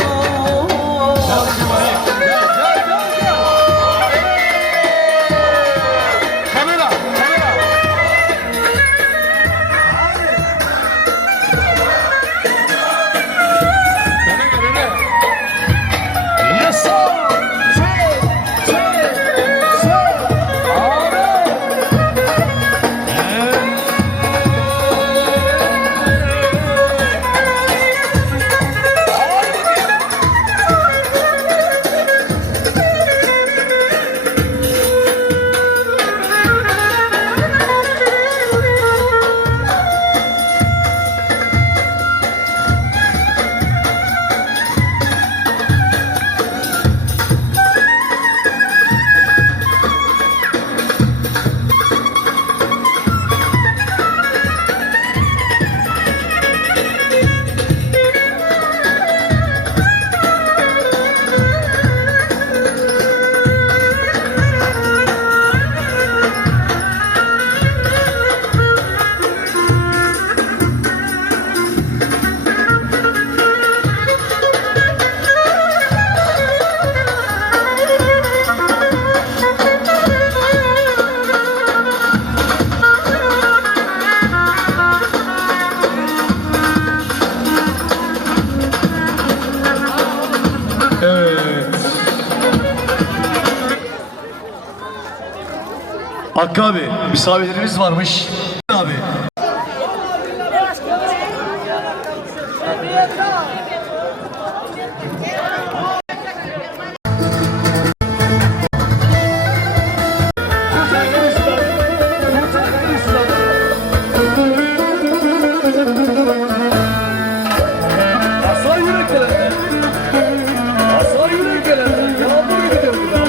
Hakkı abi, misafirlerimiz varmış. Abi. Aslan yürek gelenler. Aslan yürek gelenler. Yağmur gidiyor burada.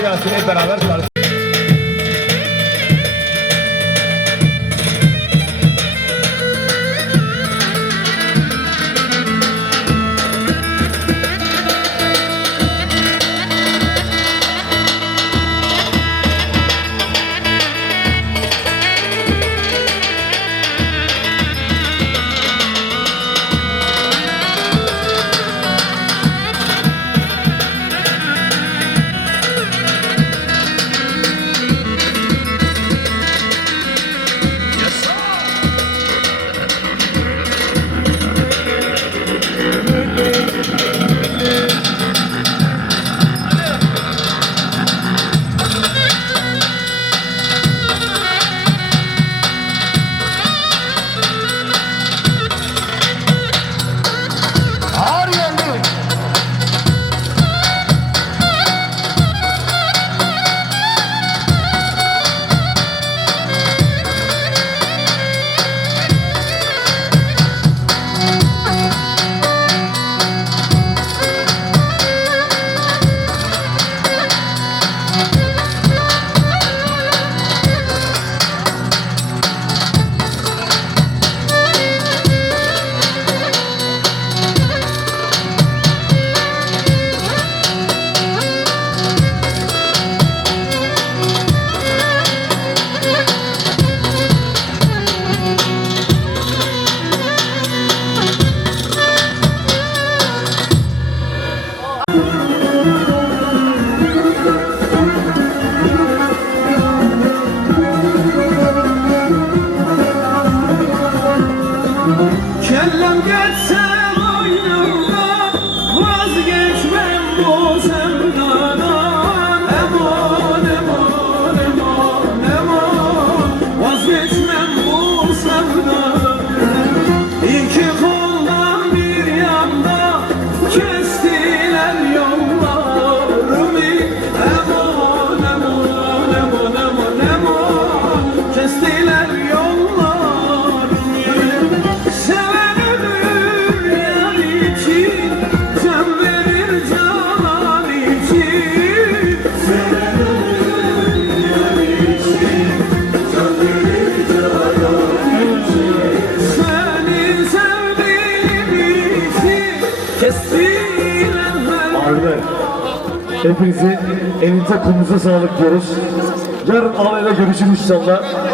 kolay gelsin hep beraber. Kellem geçse boynumda, vazgeçmem bu sevdadan. Eman, eman, eman, eman, vazgeçmem bu sevdadan. İki koldan bir yanda, kestiler yollarımı. Eman, eman, eman, eman, eman, kestiler yollarımı. Hepinizi elinize kolunuza sağlık diyoruz. Yarın alayla görüşürüz inşallah.